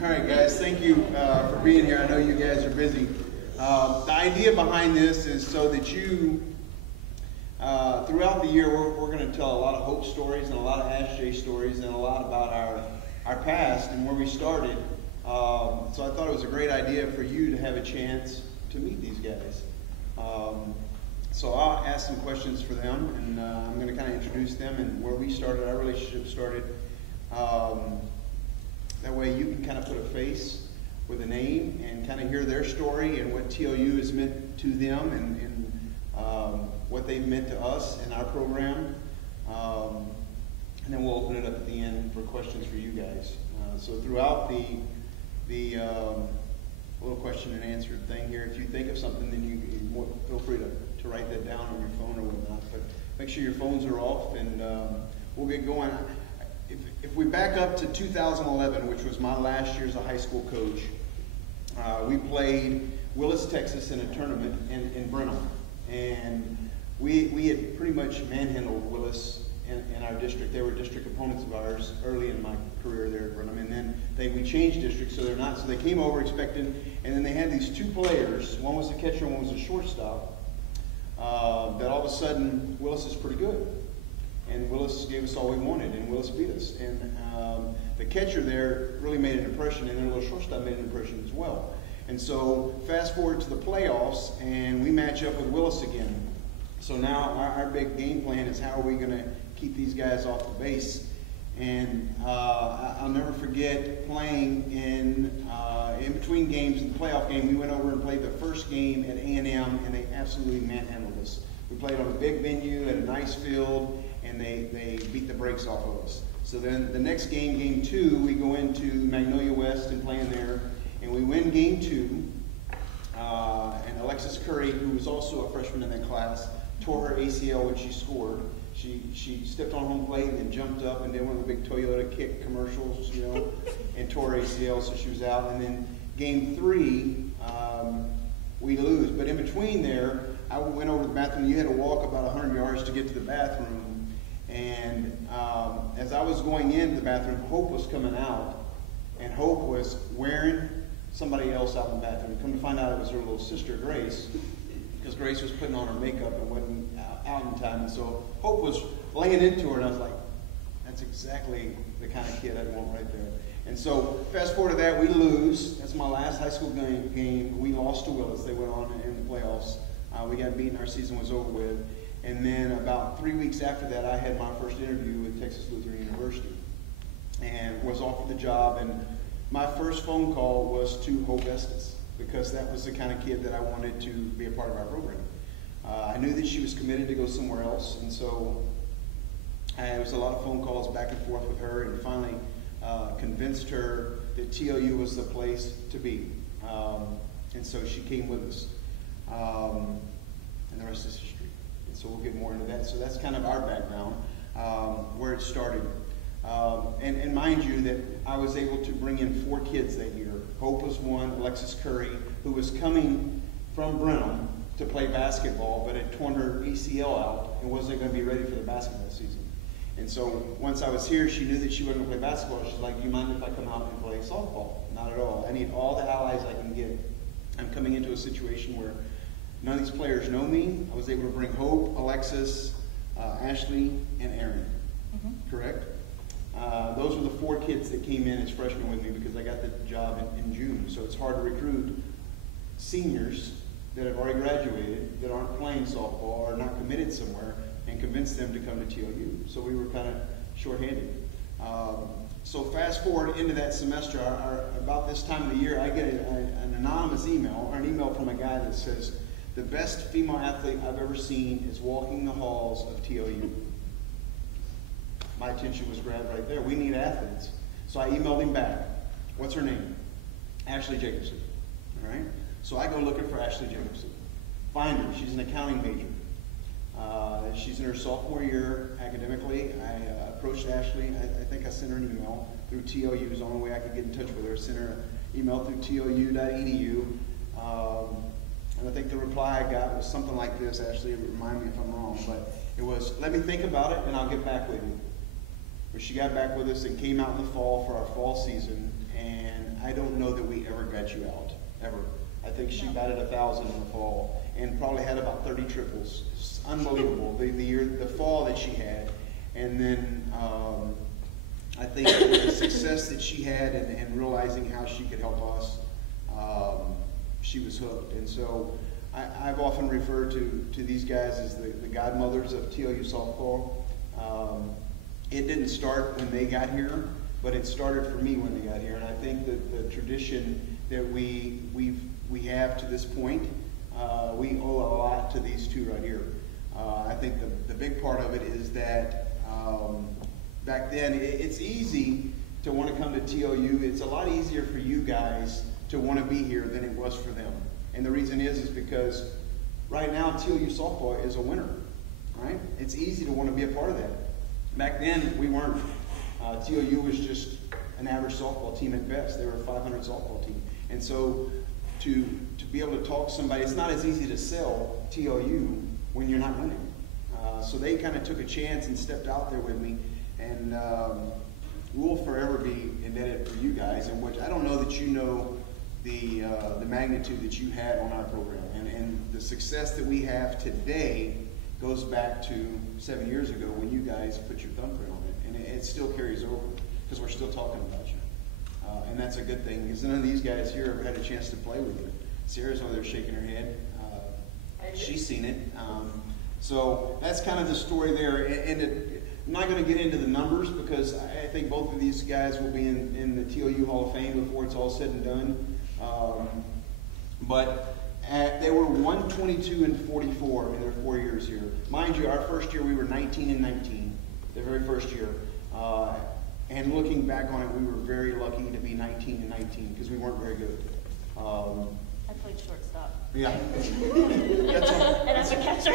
All right, guys, thank you for being here. I know you guys are busy. The idea behind this is so that you, throughout the year, we're going to tell a lot of hope stories and a lot of Ask Jay stories and a lot about our past and where we started. So I thought it was a great idea for you to have a chance to meet these guys. So I'll ask some questions for them, and I'm going to kind of introduce them and where we started, our relationship started. That way you can kind of put a face with a name and kind of hear their story and what TOU has meant to them and what they've meant to us in our program. And then we'll open it up at the end for questions for you guys. So throughout the little question and answer thing here, if you think of something, then you feel free to write that down on your phone or whatnot. But make sure your phones are off, and we'll get going. If we back up to 2011, which was my last year as a high school coach, we played Willis, Texas in a tournament in Brenham. And we had pretty much manhandled Willis in our district. They were district opponents of ours early in my career there at Brenham. And then we changed districts, so they're not. So they came over expecting, and then they had these two players. One was a catcher and one was a shortstop. That all of a sudden, Willis is pretty good. And Willis gave us all we wanted, and Willis beat us. And the catcher there really made an impression, and their little shortstop made an impression as well. And so fast forward to the playoffs, and we match up with Willis again. So now our big game plan is how are we going to keep these guys off the base. And I'll never forget playing in between games in the playoff game. We went over and played the first game at A&M, and they absolutely manhandled us. We played on a big venue at a nice field, and they beat the brakes off of us. So then the next game, game 2, we go into Magnolia West and play in there, and we win game 2. And Alexis Curry, who was also a freshman in that class, tore her ACL when she scored. She stepped on home plate and then jumped up and did one of the big Toyota kick commercials, you know, and tore her ACL, so she was out. And then game 3, we lose. But in between there, I went over to the bathroom. You had to walk about 100 yards to get to the bathroom. And as I was going into the bathroom, Hope was coming out, and Hope was wearing somebody else out in the bathroom. Come to find out it was her little sister, Grace, because Grace was putting on her makeup and wasn't out in time. And so Hope was laying into her, and I was like, that's exactly the kind of kid I'd want right there. And so fast forward to that, we lose. That's my last high school game. We lost to Willis. They went on in the playoffs. We got beaten. Our season was over with. And then about 3 weeks after that, I had my first interview with Texas Lutheran University and was offered the job. And my first phone call was to Hope Estes, because that was the kind of kid that I wanted to be a part of our program. I knew that she was committed to go somewhere else, and so it was a lot of phone calls back and forth with her, and finally convinced her that TOU was the place to be. And so she came with us, and the rest is history. And so we'll get more into that. So that's kind of our background, where it started. And mind you that I was able to bring in 4 kids that year. Hope was one, Alexis Curry, who was coming from Brenham to play basketball, but had torn her ACL out and wasn't going to be ready for the basketball season. And so once I was here, she knew that she wasn't going to play basketball. She's like, do you mind if I come out and play softball? Not at all. I need all the allies I can get. I'm coming into a situation where none of these players know me. I was able to bring Hope, Alexis, Ashley, and Aaron. Correct? Those were the 4 kids that came in as freshmen with me because I got the job in June. So it's hard to recruit seniors that have already graduated, that aren't playing softball or not committed somewhere, and convince them to come to TOU. So we were kind of shorthanded. So fast forward into that semester, about this time of the year, I get an anonymous email, or an email from a guy that says, the best female athlete I've ever seen is walking the halls of TOU. My attention was grabbed right there. We need athletes. So I emailed him back. What's her name? Ashley Jacobsen. All right? So I go looking for Ashley Jacobsen. Find her. She's an accounting major. She's in her sophomore year academically. I approached Ashley. I think I sent her an email through TOU. It was the only way I could get in touch with her. Sent her an email through tou.edu. And I think the reply I got was something like this. Ashley, remind me if I'm wrong. But it was, let me think about it and I'll get back with you. But she got back with us and came out in the fall for our fall season. And I don't know that we ever got you out, ever. I think she batted 1,000 in the fall and probably had about 30 triples. It's unbelievable, the fall that she had. And then I think the success that she had and realizing how she could help us, she was hooked. And so I've often referred to these guys as the godmothers of TLU softball. It didn't start when they got here, but it started for me when they got here. And I think that the tradition that we have to this point, we owe a lot to these two right here. I think the big part of it is that back then, it's easy to want to come to TLU. It's a lot easier for you guys to want to be here than it was for them. And the reason is because right now TLU softball is a winner, right? It's easy to want to be a part of that. Back then, we weren't. TLU was just an average softball team at best. They were a 500 softball team. And so to be able to talk to somebody, it's not as easy to sell TLU when you're not winning. So they kind of took a chance and stepped out there with me. And we'll forever be indebted for you guys, in which I don't know that you know the magnitude that you had on our program. And the success that we have today goes back to 7 years ago when you guys put your thumbprint on it. And it still carries over because we're still talking about you. And that's a good thing because none of these guys here have had a chance to play with you. Sarah's over there shaking her head. She's seen it. So that's kind of the story there. And I'm not going to get into the numbers because I think both of these guys will be in the TLU Hall of Fame before it's all said and done. But they were 122 and 44 in their 4 years here. Mind you, our first year we were 19 and 19, the very first year. And looking back on it, we were very lucky to be 19 and 19 because we weren't very good. I played shortstop. Yeah. And I'm a catcher.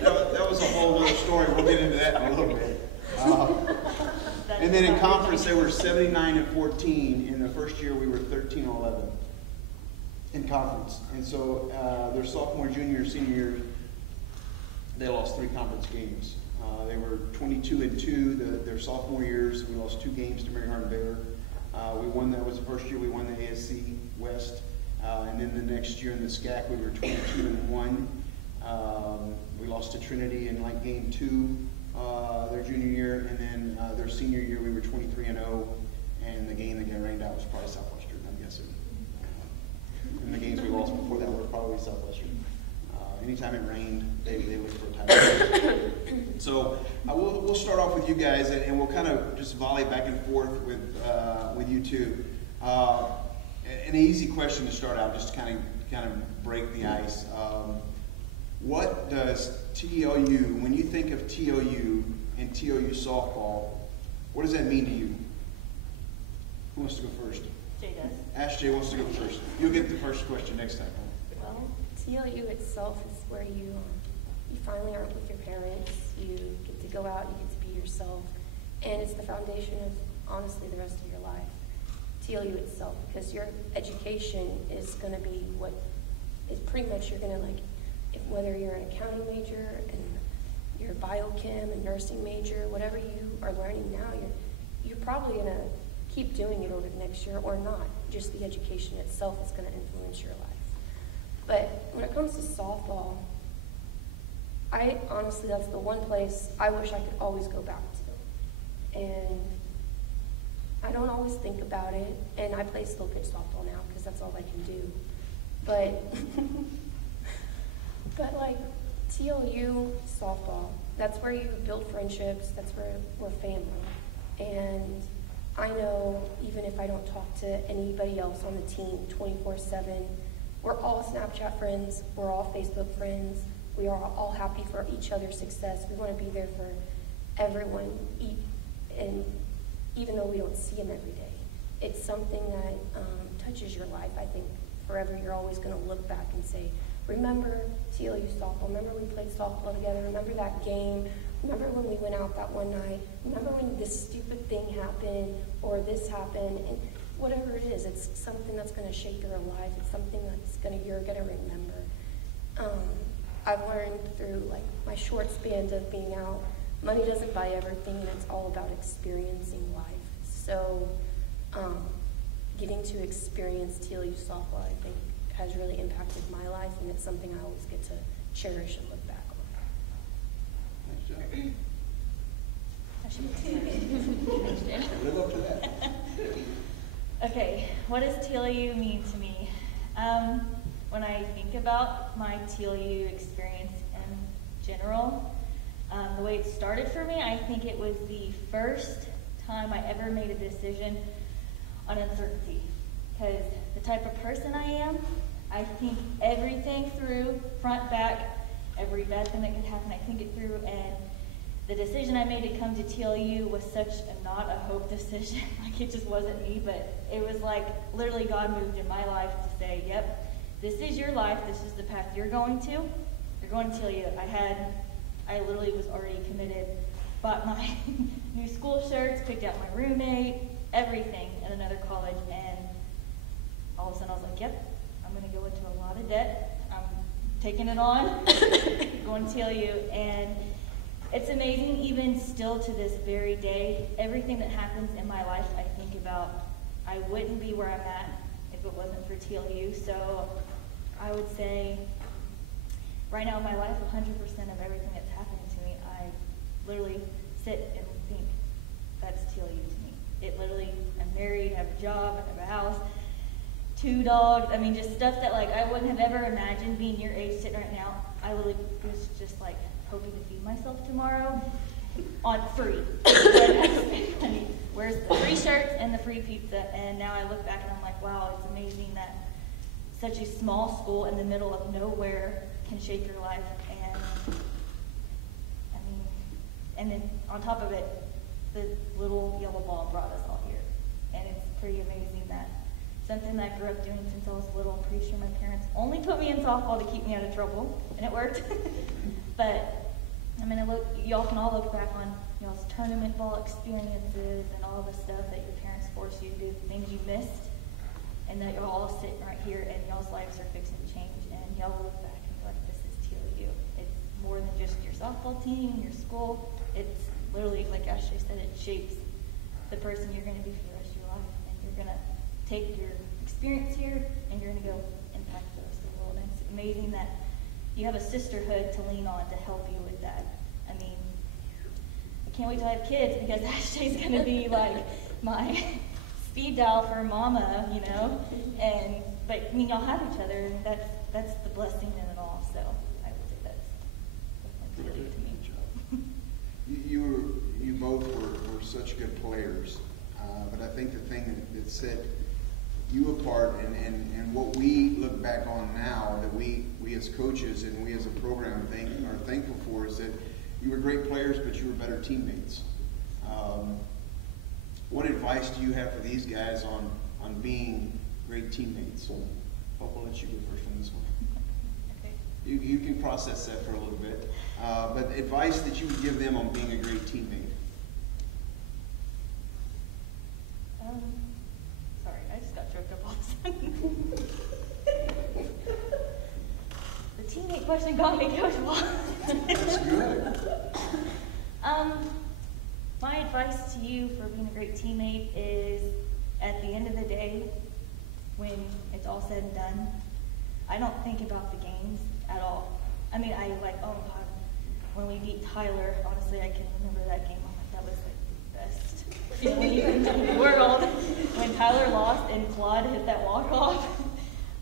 That was a whole other story. We'll get into that in a little bit. And then in conference, they were 79 and 14. In the first year, we were 13 and 11 in conference. And so their sophomore, junior, senior year, they lost 3 conference games. They were 22 and 2 their sophomore years. We lost 2 games to Mary Hardin Baylor. We won. That was the first year we won the ASC West. And then the next year in the SCAC, we were 22 and 1. We lost to Trinity in like game 2 their junior year, and then their senior year we were 23 and 0. And the game that got rained out was probably Southwestern, I'm guessing. And the games we lost before that were probably Southwestern. Anytime it rained, they would throw title. So we'll start off with you guys, and we'll kind of just volley back and forth with you two. An easy question to start out, just to kind of break the ice. What does TLU, when you think of TLU and TLU softball, what does that mean to you? Who wants to go first? Jay does. Ask Jay wants to go first. You'll get the first question next time. Well, TLU itself is where you finally aren't with your parents. You get to go out, you get to be yourself, and it's the foundation of, honestly, the rest of your life. TLU itself, because your education is going to be what is pretty much you're going to whether you're an accounting major and you're biochem and nursing major, whatever you are learning now, you're probably going to keep doing it over the next year or not. Just the education itself is going to influence your life. But when it comes to softball, I honestly, that's the one place I wish I could always go back to. And I don't always think about it, and I play slow pitch softball now because that's all I can do. But, like TLU softball, that's where you build friendships, that's where we're family. And I know even if I don't talk to anybody else on the team 24/7, we're all Snapchat friends, we're all Facebook friends, we are all happy for each other's success. We want to be there for everyone, and even though we don't see them every day. It's something that touches your life. I think forever you're always going to look back and say, remember TLU softball, remember we played softball together, remember that game, remember when we went out that one night, remember when this stupid thing happened or this happened, and whatever it is, it's something that's going to shape your life. It's something that's you're going to remember. I've learned through my short span of being out, money doesn't buy everything, and it's all about experiencing life. So getting to experience TLU softball, I think, has really impacted my life, and it's something I always get to cherish and look back on. Nice job. I should Live up to that. Okay, what does TLU mean to me? When I think about my TLU experience in general, the way it started for me, I think it was the first time I ever made a decision on uncertainty. Because the type of person I am, I think everything through, front, back, every bad thing that could happen, I think it through, and the decision I made to come to TLU was such a not a hope decision. Like, it just wasn't me, but it was like literally God moved in my life to say, yep, this is your life, this is the path you're going to. You're going to TLU. I literally was already committed, bought my new school shirts, picked out my roommate, everything in another college, and all of a sudden I was like, yep, I'm going to go into a lot of debt. I'm taking it on, going to TLU, and it's amazing, even still to this very day, everything that happens in my life, I think about, I wouldn't be where I'm at if it wasn't for TLU. So I would say, right now in my life, 100% of everything that's happening to me, I literally sit and think, that's TLU to me. It literally, I'm married, I have a job, I have a house, 2 dogs, I mean, just stuff that like I wouldn't have ever imagined being your age sitting right now. I literally was just like hoping to feed myself tomorrow on free. I mean, where's the free shirts and the free pizza? And now I look back and I'm like, wow, it's amazing that such a small school in the middle of nowhere can shape your life. And I mean, and then on top of it, the little yellow ball brought us all here. And it's pretty amazing that something that I grew up doing since I was little. I'm pretty sure my parents only put me in softball to keep me out of trouble, and it worked. But I mean, y'all can all look back on y'all's tournament ball experiences and all the stuff that your parents forced you to do, the things you missed, and that you're all sitting right here and y'all's lives are fixing to change, and y'all look back and be like, this is TLU. It's more than just your softball team, your school. It's literally, like Ashley said, it shapes the person you're going to be for the rest of your life, and you're going to take your experience here and you're going to go impact the rest of the world. And it's amazing that you have a sisterhood to lean on to help you with that. I mean, I can't wait till I have kids, because Ashley's going to be like my speed dial for mama, you know. But I mean, y'all have each other, and that's the blessing in it all. So I would say that's definitely TLU to me. You both were such good players, but I think the thing that set you apart, and what we look back on now, that we as coaches and we as a program are thankful for, is that you were great players, but you were better teammates. What advice do you have for these guys on being great teammates? I'll let you go first on this one. Okay. You can process that for a little bit, but advice that you would give them on being a great teammate. Sorry, I just got choked up all of a sudden. The teammate question got me, Coach Wall. That's good. My advice to you for being a great teammate is, at the end of the day, when it's all said and done, I don't think about the games at all. I mean, I like, oh God, when we beat Tyler, honestly, I can remember that game. I'm like, that was the best feeling in the world. When Tyler lost and Claude hit that walk-off.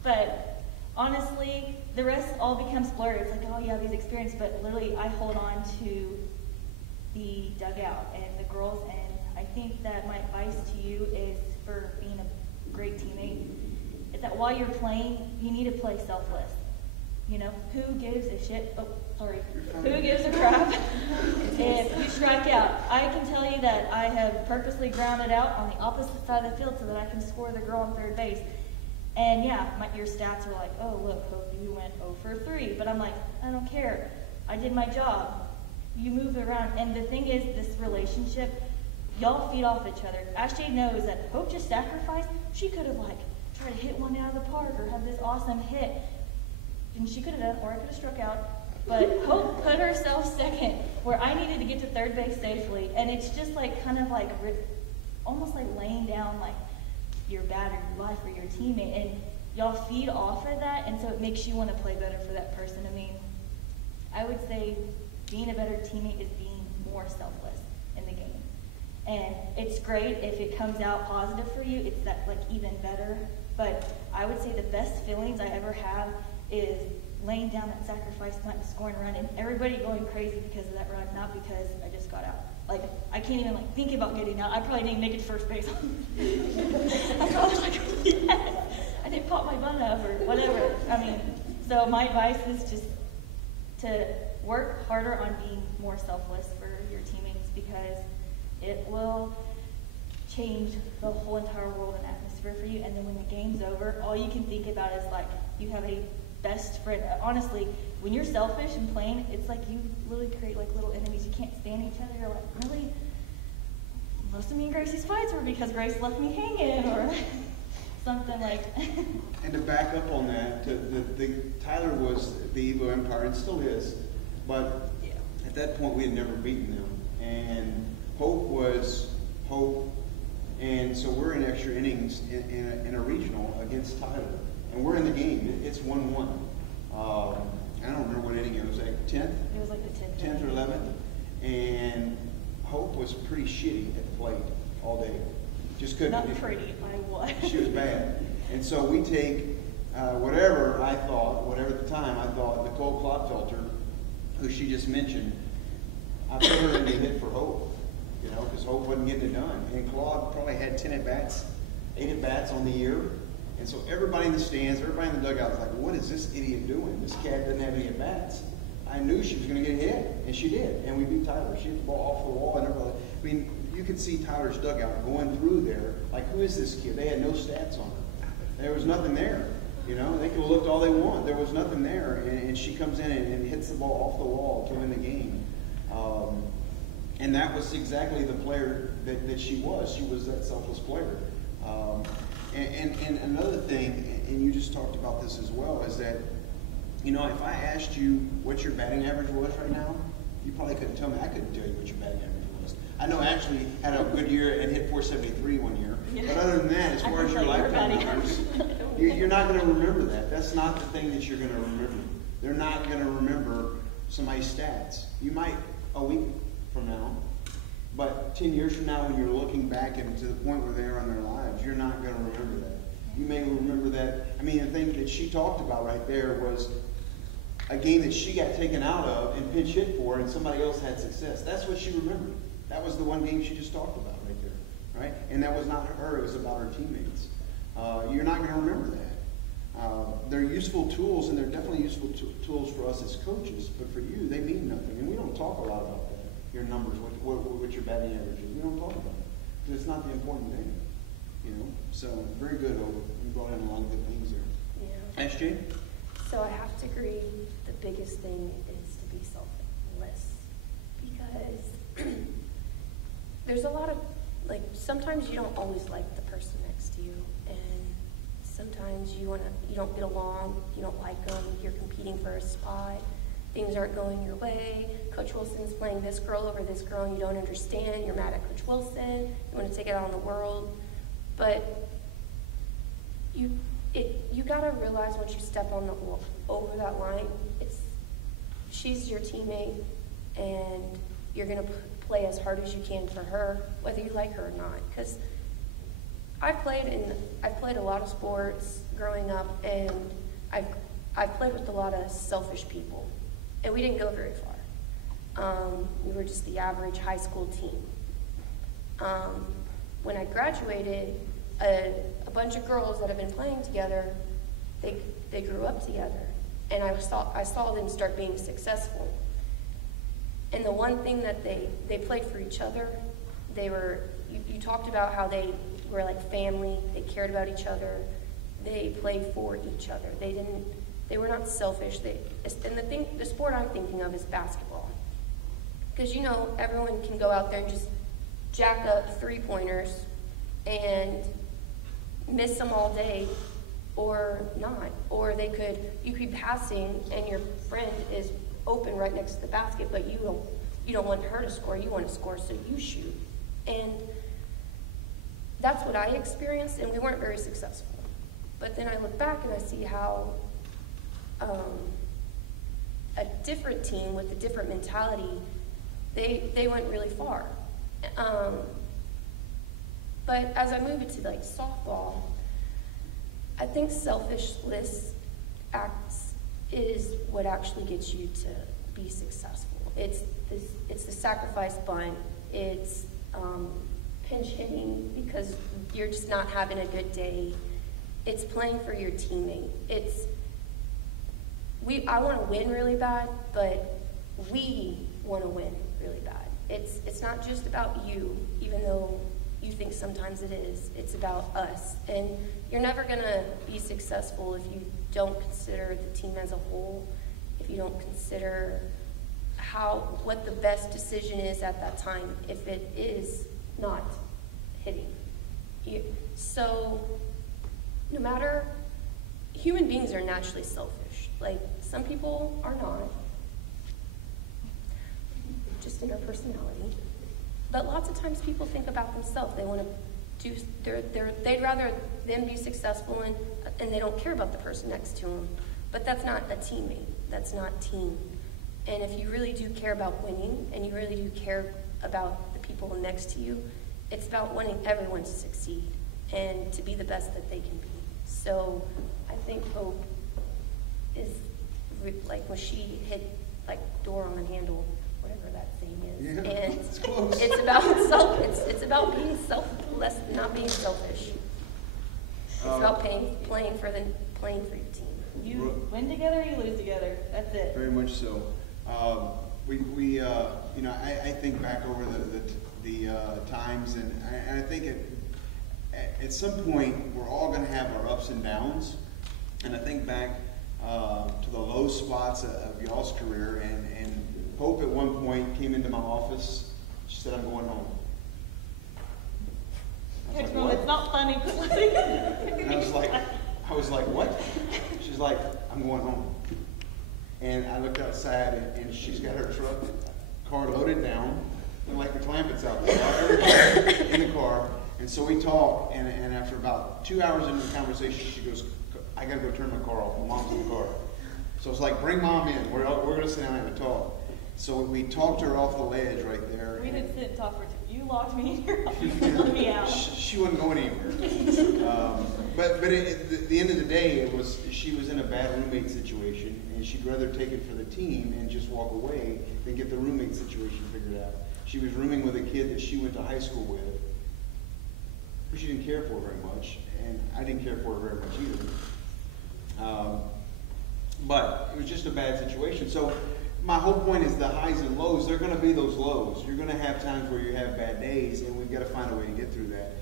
But honestly, the rest all becomes blurred. It's like, oh yeah, these experiences, but literally I hold on to the dugout and the girls, and I think that my advice to you is, for being a great teammate, is that while you're playing, you need to play selfless. You know, who gives a shit? Oh, sorry. Who gives a crap if you strike out? I can tell you that I have purposely grounded out on the opposite side of the field so that I can score the girl on third base. And yeah, your stats are like, oh look, you went 0 for 3. But I'm like, I don't care. I did my job. You move around. And the thing is, this relationship, y'all feed off each other. Ashley knows that Hope just sacrificed. She could have like tried to hit one out of the park or have this awesome hit. And she could have done, or I could have struck out. But Hope put herself second, where I needed to get to third base safely. And it's just like, kind of like, almost like laying down like your battery life for your teammate, and y'all feed off of that, and so it makes you want to play better for that person. I mean, I would say being a better teammate is being more selfless in the game. And it's great if it comes out positive for you, it's that like even better. But I would say the best feelings I ever have is laying down that sacrifice punt and scoring a run, and everybody going crazy because of that run, not because I just got out. Like, I can't even like think about getting out. I probably didn't make it to first base. I was like, yes, I didn't pop my bun up or whatever. I mean, so my advice is just to work harder on being more selfless for your teammates, because it will change the whole entire world and atmosphere for you. And then when the game's over, all you can think about is like you have a best friend. Honestly, when you're selfish and playing, it's like you really create like little enemies. You can't stand each other. You're like, really? Most of me and Gracie's fights were because Grace left me hanging or something like. And to back up on that, Tyler was the Evo Empire and still is, but Yeah. at that point we had never beaten them. And Hope was Hope, and so we're in extra innings in a regional against Tyler, and we're in the game. It's 1-1. I don't remember what inning it was, like 10th? It was like the 10th. 10th or 11th. And Hope was pretty shitty at the plate all day. Just couldn't. Not pretty, I was. She was bad. And so we take whatever at the time I thought, Nicole Clodfelter, who she just mentioned, I put her in the hit for Hope, because Hope wasn't getting it done. And Claude probably had 8 at bats on the year. And so everybody in the stands, everybody in the dugout was like, what is this idiot doing? This cat doesn't have any at bats. I knew she was going to get hit, and she did. And we beat Tyler. She hit the ball off the wall and everything. I mean, you could see Tyler's dugout going through there. Like, who is this kid? They had no stats on her. There was nothing there. They could have looked all they want. There was nothing there. And she comes in and hits the ball off the wall to win the game. And that was exactly the player that she was. She was that selfless player. And another thing, and you just talked about this as well, is that, if I asked you what your batting average was right now, you probably couldn't tell me. I couldn't tell you what your batting average was. I know I actually had a good year and hit 473 one year. Yeah. But other than that, as far as your lifetime numbers, you're not going to remember that. That's not the thing that you're going to remember. They're not going to remember somebody's stats. You might a week from now, but 10 years from now, when you're looking back and to the point where they are in their lives, you're not going to remember that. You may remember that. I mean, the thing that she talked about right there was a game that she got taken out of and pinch hit for, and somebody else had success. That's what she remembered. That was the one game she just talked about right there, right? And that was not her. It was about her teammates. You're not going to remember that. They're useful tools, and they're definitely useful tools for us as coaches, but for you, they mean nothing. And we don't talk a lot about that. Your numbers, what your batting average is. We don't talk about it because it's not the important thing, So very good, Over. You brought in a lot of good things there. Yeah. SJ? So I have to agree, the biggest thing is to be selfless, because there's a lot of, sometimes you don't always like the person next to you, and sometimes you don't get along, you don't like them, you're competing for a spot, things aren't going your way, Coach Wilson's playing this girl over this girl and you don't understand, you're mad at Coach Wilson, you want to take it out on the world, but you gotta realize once you step over that line, she's your teammate, and you're gonna play as hard as you can for her, whether you like her or not. Because I've played a lot of sports growing up, and I've played with a lot of selfish people, and we didn't go very far. We were just the average high school team. When I graduated, a bunch of girls that have been playing together, they grew up together, and I saw them start being successful. And the one thing that they played for each other, you talked about how they were like family, they cared about each other, they played for each other. They were not selfish. And the sport I'm thinking of is basketball. Because everyone can go out there and just jack up 3-pointers and miss them all day, or not. Or you could be passing and your friend is open right next to the basket, but you don't want her to score, you want to score, so you shoot. And that's what I experienced, and we weren't very successful. But then I look back and I see how a different team with a different mentality, they went really far. But as I move it to like softball, I think selfishness acts is what actually gets you to be successful. It's the sacrifice bunt. It's pinch hitting because you're just not having a good day. It's playing for your teammate. I want to win really bad, but we want to win really bad. It's not just about you, even though you think sometimes it is. It's about us. And you're never going to be successful if you don't consider the team as a whole, if you don't consider what the best decision is at that time, if it is not hitting. So no matter, human beings are naturally selfish. Like, some people are not, just in their personality. But lots of times people think about themselves. They want to they'd rather them be successful and they don't care about the person next to them. But that's not a teammate. That's not team. And if you really do care about winning, and you really do care about the people next to you, it's about wanting everyone to succeed and to be the best that they can be. So I think hope is like when she hit like door on the handle, whatever that saying is. Yeah, and it's close. It's about it's about being not being selfish. It's about playing for your team. You win together, you lose together. That's it. Very much so. I think back over the times, and I think at some point we're all going to have our ups and downs. And I think back to the low spots of y'all's career, and Hope at one point came into my office. She said, "I'm going home." I was like, It's not funny. and I was like, "What?" She's like, "I'm going home." And I looked outside, and she's got her car loaded down, and like the Clampets out there, in the car. And so we talk, and after about 2 hours into the conversation, she goes, "I gotta go turn my car off. My mom's in the car." So it's like, "Bring Mom in. We're gonna sit down and have a talk." So we talked her off the ledge right there. We didn't sit and talk for you locked me in your office and let me out. She wasn't going anywhere. But at the end of the day, she was in a bad roommate situation, and she'd rather take it for the team and just walk away than get the roommate situation figured out. She was rooming with a kid that she went to high school with, who she didn't care for very much, and I didn't care for her very much either. But it was just a bad situation. So my whole point is the highs and lows, they're going to be those lows. You're going to have times where you have bad days, and we've got to find a way to get through that.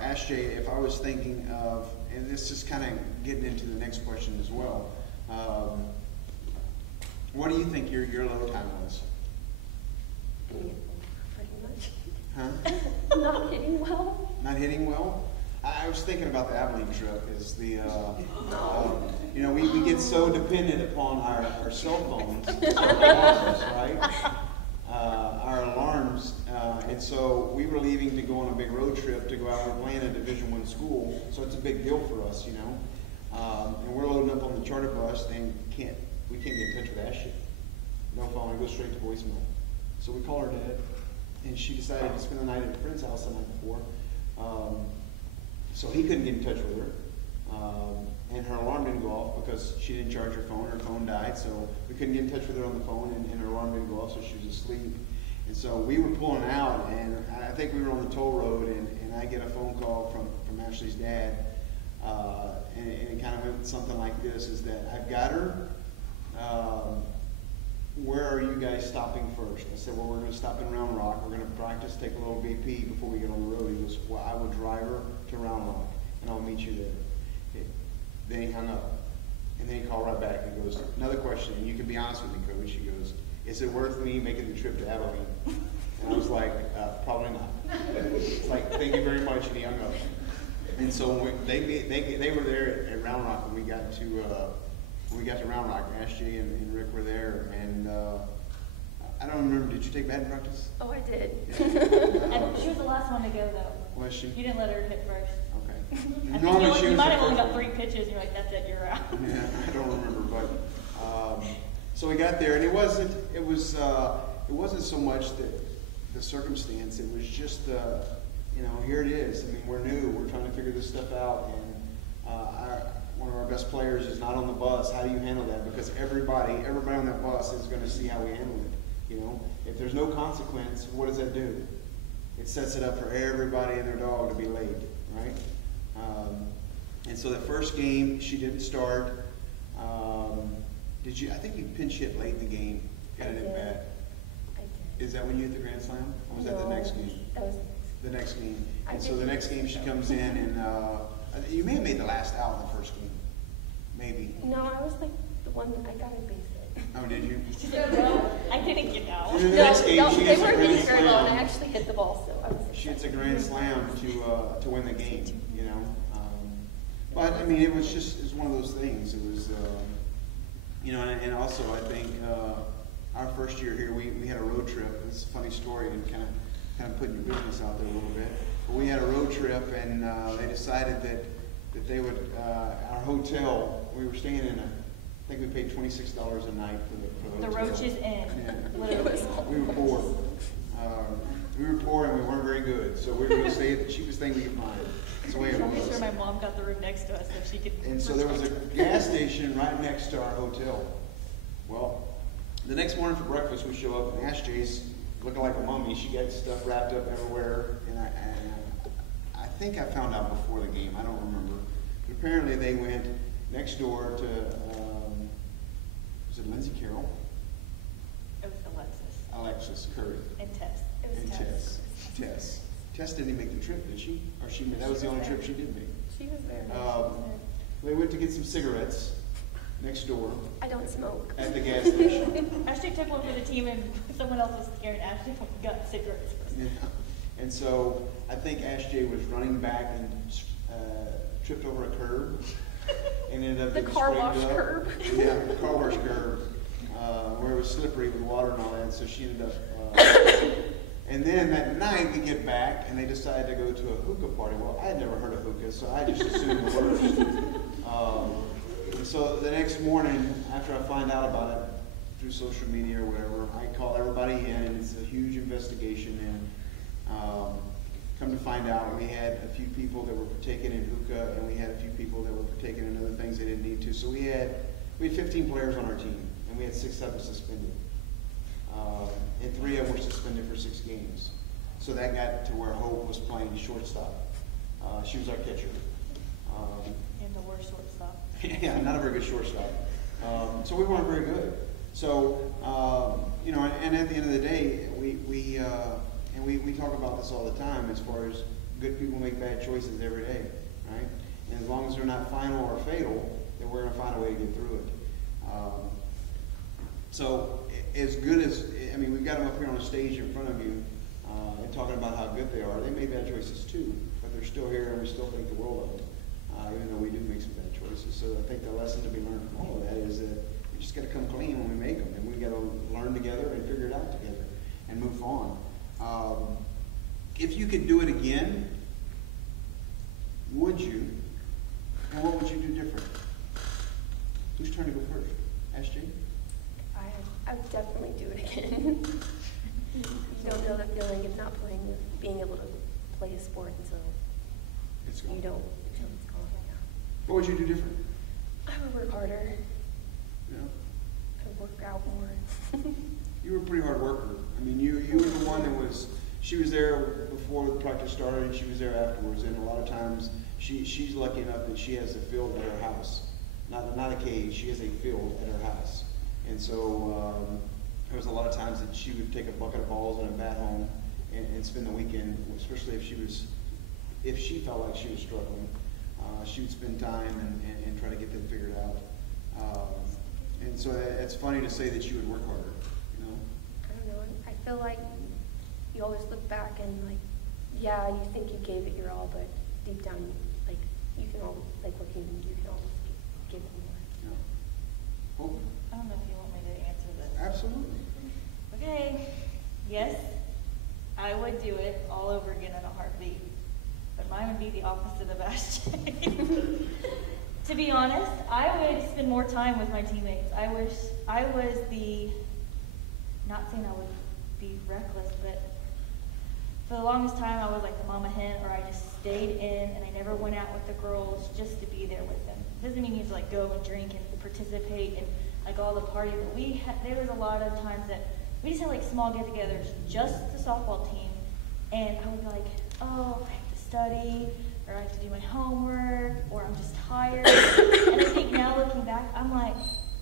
Ask Jay, if I was thinking of, and this is kind of getting into the next question as well, what do you think your low time was? Pretty much. Huh? Not hitting well. Not hitting well? I was thinking about the Abilene trip. Is the we get so dependent upon our cell phones, our alarms, right? Our alarms, and so we were leaving to go on a big road trip to go out. We're playing a Division I school, so it's a big deal for us, and we're loading up on the charter bus, and we can't get in touch with Ashley. No phone, it goes straight to voicemail. So we call her dad, and she decided to spend the night at a friend's house the night before. So he couldn't get in touch with her, and her alarm didn't go off because she didn't charge her phone. Her phone died, so we couldn't get in touch with her on the phone, and her alarm didn't go off, so she was asleep. And so we were pulling out, and I think we were on the toll road, and I get a phone call from Ashley's dad, and it kind of went something like this, is that I've got her. Where are you guys stopping first? I said, well, we're going to stop in Round Rock. We're going to practice, take a little BP before we get on the road. He goes, well, I will drive her to Round Rock, and I'll meet you there. Then he hung up, and then he called right back. He goes, another question, and you can be honest with me, Coach. He goes, is it worth me making the trip to Abilene? And I was like, probably not. It's like, thank you very much, and he hung up. And so when they were there at Round Rock when we got to Round Rock. Ashley and Rick were there, and I don't remember. Did you take batting practice? Oh, I did. And she was the last one to go, though. Was she? You didn't let her hit first. Okay. I Normally think she you was might the have only first got one. 3 pitches, and you're like, that's it, you're out. Yeah, I don't remember, but so we got there, and it wasn't so much the circumstance. It was just here it is. I mean, we're new. We're trying to figure this stuff out, and one of our best players is not on the bus. How do you handle that? Because everybody on that bus is going to see how we handle it. If there's no consequence, what does that do? It sets it up for everybody and their dog to be late, right? And so the first game, she didn't start. I think you pinch hit late in the game. Got it at bat. I did. Is that when you hit the grand slam? Or was that the next game? That was The next game. I And so did the next game she comes in and you may have made the last out in the first game. Maybe. No, I was like the one I got a base hit. Oh, did you? She's like, no, I didn't get out. And then the next game, she they hits a weren't grand hitting very well, and I slam. actually hit the ball, so I was. She hits a grand slam to win the game, But I mean, it was one of those things. It was, and also I think our first year here, we had a road trip. It's a funny story and kind of putting your business out there a little bit. But we had a road trip, and they decided that they would our hotel. We were staying in I think we paid $26 a night for the The hotel. Roach is in. Yeah. Literally. We were poor. We were poor and we weren't very good, so we were going to stay at the cheapest thing we could find. That's the way it I'm pretty was. sure my mom got the room next to us so she could. And so there was a gas station right next to our hotel. Well, the next morning for breakfast we show up and Ash Jay's looking like a mummy. She got stuff wrapped up everywhere, and I think I found out before the game. I don't remember. But apparently they went next door to was it Lindsay Carroll? It was Alexis Curry. and Tess. It was And Tess. Tess. Tess didn't even make the trip, did she? Or that was the only trip she did make. She was very nice. They went to get some cigarettes next door I don't smoke. at the gas station. Ashley took one for the team, and someone else was scared. Ashley got cigarettes first. Yeah. And so I think Ash Jay was running back and tripped over a curb and ended up The getting car scraped wash up. curb. Yeah, the car wash curb, where it was slippery with water and all that. So she ended up. And then that night we get back and they decided to go to a hookah party. Well, I had never heard of hookah, so I just assumed the worst. And so the next morning, after I find out about it through social media or whatever, I call everybody in, and it's a huge investigation. And come to find out, we had a few people that were partaking in hookah, and we had a few people that were partaking in other things they didn't need to. So we had 15 players on our team, and we had 6 of them suspended. And 3 of them were suspended for 6 games. So that got to where Hope was playing shortstop. She was our catcher. And the worst shortstop. Yeah, not a very good shortstop. So we weren't very good. So, and at the end of the day, we talk about this all the time as far as good people make bad choices every day, right? And as long as they're not final or fatal, then we're going to find a way to get through it. So as good as, we've got them up here on the stage in front of you and talking about how good they are. They made bad choices too, but they're still here and we still think the world of them, even though we do make some bad choices. So I think the lesson to be learned from all of that is that we just got to come clean when we make them, and we got to learn together and figure it out together and move on. If you could do it again, would you? And what would you do different? Who's trying to go first? Ash Jay? I would definitely do it again. You don't know the feeling of not being able to play a sport until It's gone. you don't. Until it's gone. Yeah. What would you do different? I would work harder. You know? I would work out more. You were a pretty hard worker. You were the one that was, she was there before the practice started and she was there afterwards. And a lot of times she's lucky enough that she has a field at her house. Not a cage, she has a field at her house. And so there was a lot of times that she would take a bucket of balls and a bat home and spend the weekend, especially if she felt like she was struggling. She would spend time and try to get them figured out. And so it's funny to say that you would work harder, I don't know. I feel like you always look back and yeah, you think you gave it your all, but deep down, you can always, looking, you can always give it more. Hope? I don't know if you want me to answer this. Absolutely. Okay. Yes, I would do it all over again in a heartbeat. opposite of Ashton. To be honest, I would spend more time with my teammates. I wish I was not saying I would be reckless, but for the longest time I was like the mama hen, or I just stayed in and I never went out with the girls just to be there with them. It doesn't mean you have to like go and drink and participate in like all the parties, but we had, there was a lot of times that we just had like small get-togethers, just the softball team, and I would be like, oh, I have to study, or I have to do my homework, or I'm just tired. And I think now looking back, I'm like,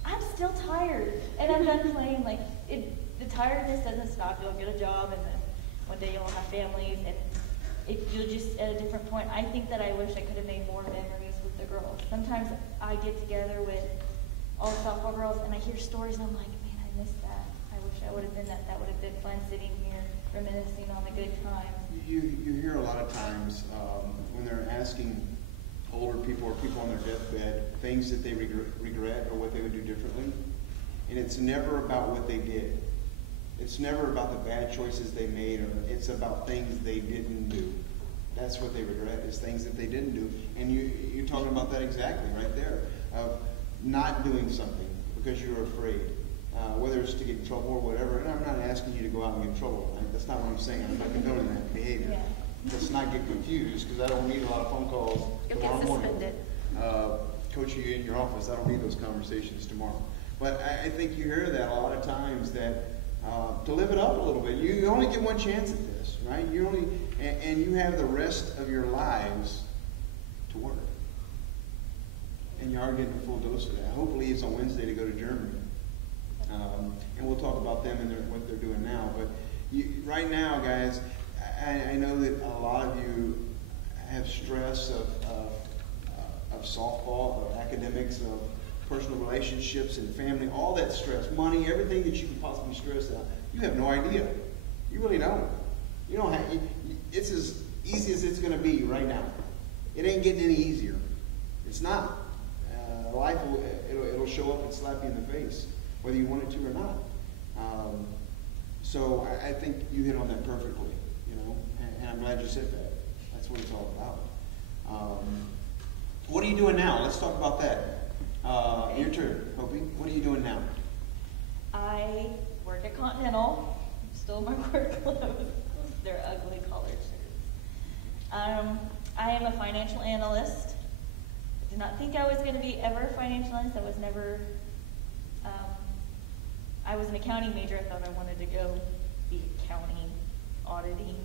I'm still tired, and I'm done playing. Like the tiredness doesn't stop. You'll get a job, and then one day you'll have families, and you're just at a different point. I think that I wish I could have made more memories with the girls. Sometimes I get together with all the softball girls, and I hear stories, and I'm like, man, I missed that. I wish I would have been that. That would have been fun sitting here reminiscing on the good times. You hear a lot of times when they're asking older people or people on their deathbed things that they regret or what they would do differently. And it's never about what they did. It's never about the bad choices they made, or it's about things they didn't do. That's what they regret, is things that they didn't do. And you're talking about that exactly right there, of not doing something because you were afraid. Whether it's to get in trouble or whatever, and I'm not asking you to go out and get in trouble. That's not what I'm saying. I'm not condoning that behavior. Yeah. Let's not get confused, because I don't need a lot of phone calls tomorrow morning. Coach, you in your office, I don't need those conversations tomorrow. But I think you hear that a lot of times, that to live it up a little bit. You only get one chance at this, right? And you have the rest of your lives to work. And you are getting a full dose of that. Hopefully it's on Wednesday to go to Germany. And we'll talk about them and what they're doing now. But right now, guys, I know that a lot of you have stress of softball, of academics, of personal relationships and family, all that stress, money, everything that you can possibly stress out. You have no idea. You really don't. You don't have. It's as easy as it's going to be right now. It ain't getting any easier. It's not. Life it'll show up and slap you in the face, whether you want it to or not. So I think you hit on that perfectly, and I'm glad you said that. That's what it's all about. What are you doing now? Let's talk about that. Your turn, Hopi. What are you doing now? I work at Continental. I'm still in my work clothes. They're ugly collared shirts. I am a financial analyst. I did not think I was going to be ever a financial analyst. I was never. I was an accounting major. I thought I wanted to go be accounting, auditing.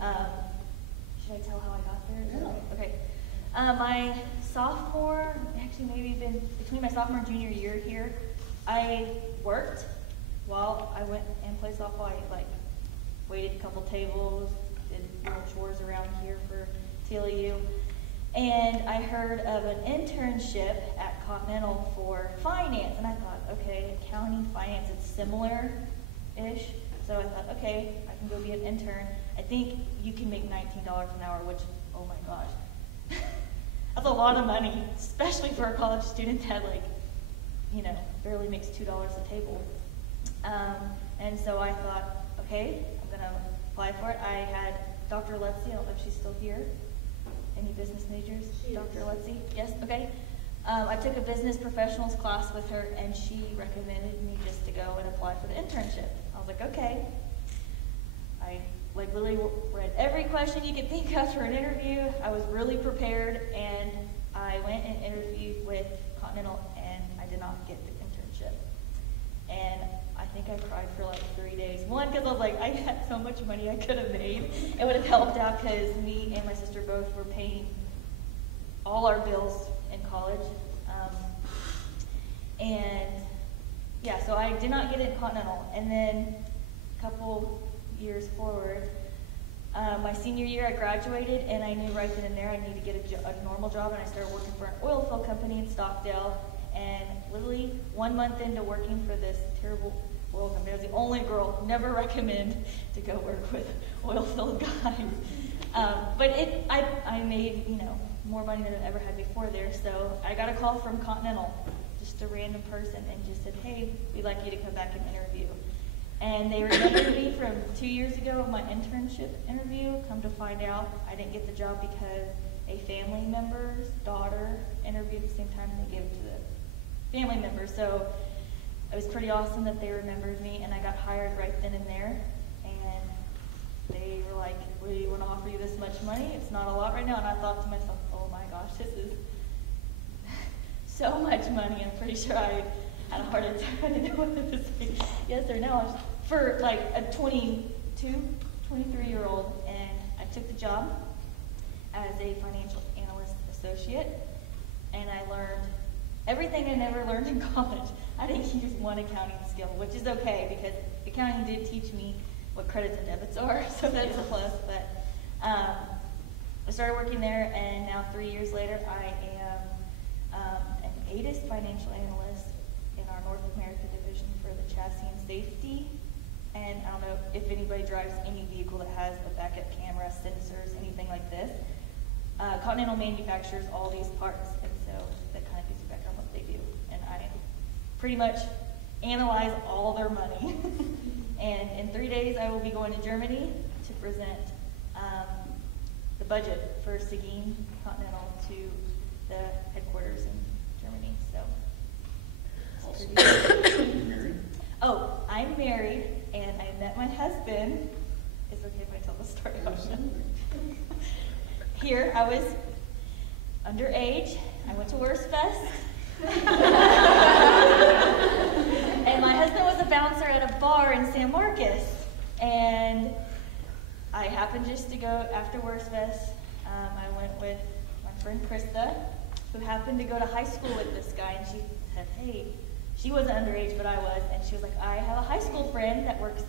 Should I tell how I got there? Yeah. Okay. My sophomore, actually maybe been between my sophomore and junior year here, I worked while I went and played softball. I waited a couple tables, did little chores around here for TLU. And I heard of an internship at Continental for finance, and I thought, okay, accounting, finance, it's similar-ish. So I thought, okay, I can go be an intern. I think you can make $19 an hour, which, oh my gosh, that's a lot of money, especially for a college student that barely makes $2 a table. And so I thought, okay, I'm gonna apply for it. I had Dr. Lutzy, I don't know if she's still here. Any business majors? Dr. Lutzy? Yes? Okay. I took a business professionals class with her, and she recommended me just to go and apply for the internship. I was like, okay. I literally read every question you could think of for an interview. I was really prepared, and I went and interviewed with Continental, and I did not get the internship. And I think I cried for 3 days. One, because I was like, I had so much money I could have made. It would have helped out because me and my sister both were paying all our bills in college. So I did not get in Continental. And then a couple years forward, my senior year I graduated, and I knew right then and there I needed to get a normal job, and I started working for an oil field company in Stockdale. And literally 1 month into working for this terrible oil company, I was the only girl. Never recommend to go work with oil field guys. But I made more money than I ever had before there. So I got a call from Continental, just a random person, and just said, "Hey, we'd like you to come back and interview." And they remembered me from 2 years ago of my internship interview. Come to find out, I didn't get the job because a family member's daughter interviewed at the same time, and they gave it to the family member. So it was pretty awesome that they remembered me, and I got hired right then and there. And they were like, we want to offer you this much money. It's not a lot right now. And I thought to myself, oh my gosh, this is so much money. I'm pretty sure I had a heart attack. I didn't know whether to say yes or no. For like a 23-year-old, and I took the job as a financial analyst associate, and I learned everything I never learned in college. I didn't use one accounting skill, which is okay because accounting did teach me what credits and debits are, so that's a plus. But I started working there, and now 3 years later, I am an estes financial analyst in our North America division for the chassis and safety. And I don't know if anybody drives any vehicle that has a backup camera, sensors, anything like this. Continental manufactures all these parts, and so that kind of gives you background on what they do. And I pretty much analyze all their money. And in 3 days, I will be going to Germany to present the budget for Seguin Continental to the headquarters in Germany. So, Awesome. You married? Oh, I'm married, and I met my husband. Is it okay if I tell the story? Here, I was underage. I went to Worst Fest. And my husband was a bouncer at a bar in San Marcos. And I happened just to go after Worst Fest. I went with my friend Krista, who happened to go to high school with this guy. And she said, hey, she wasn't underage, but I was. And she was like, I have a high school friend that works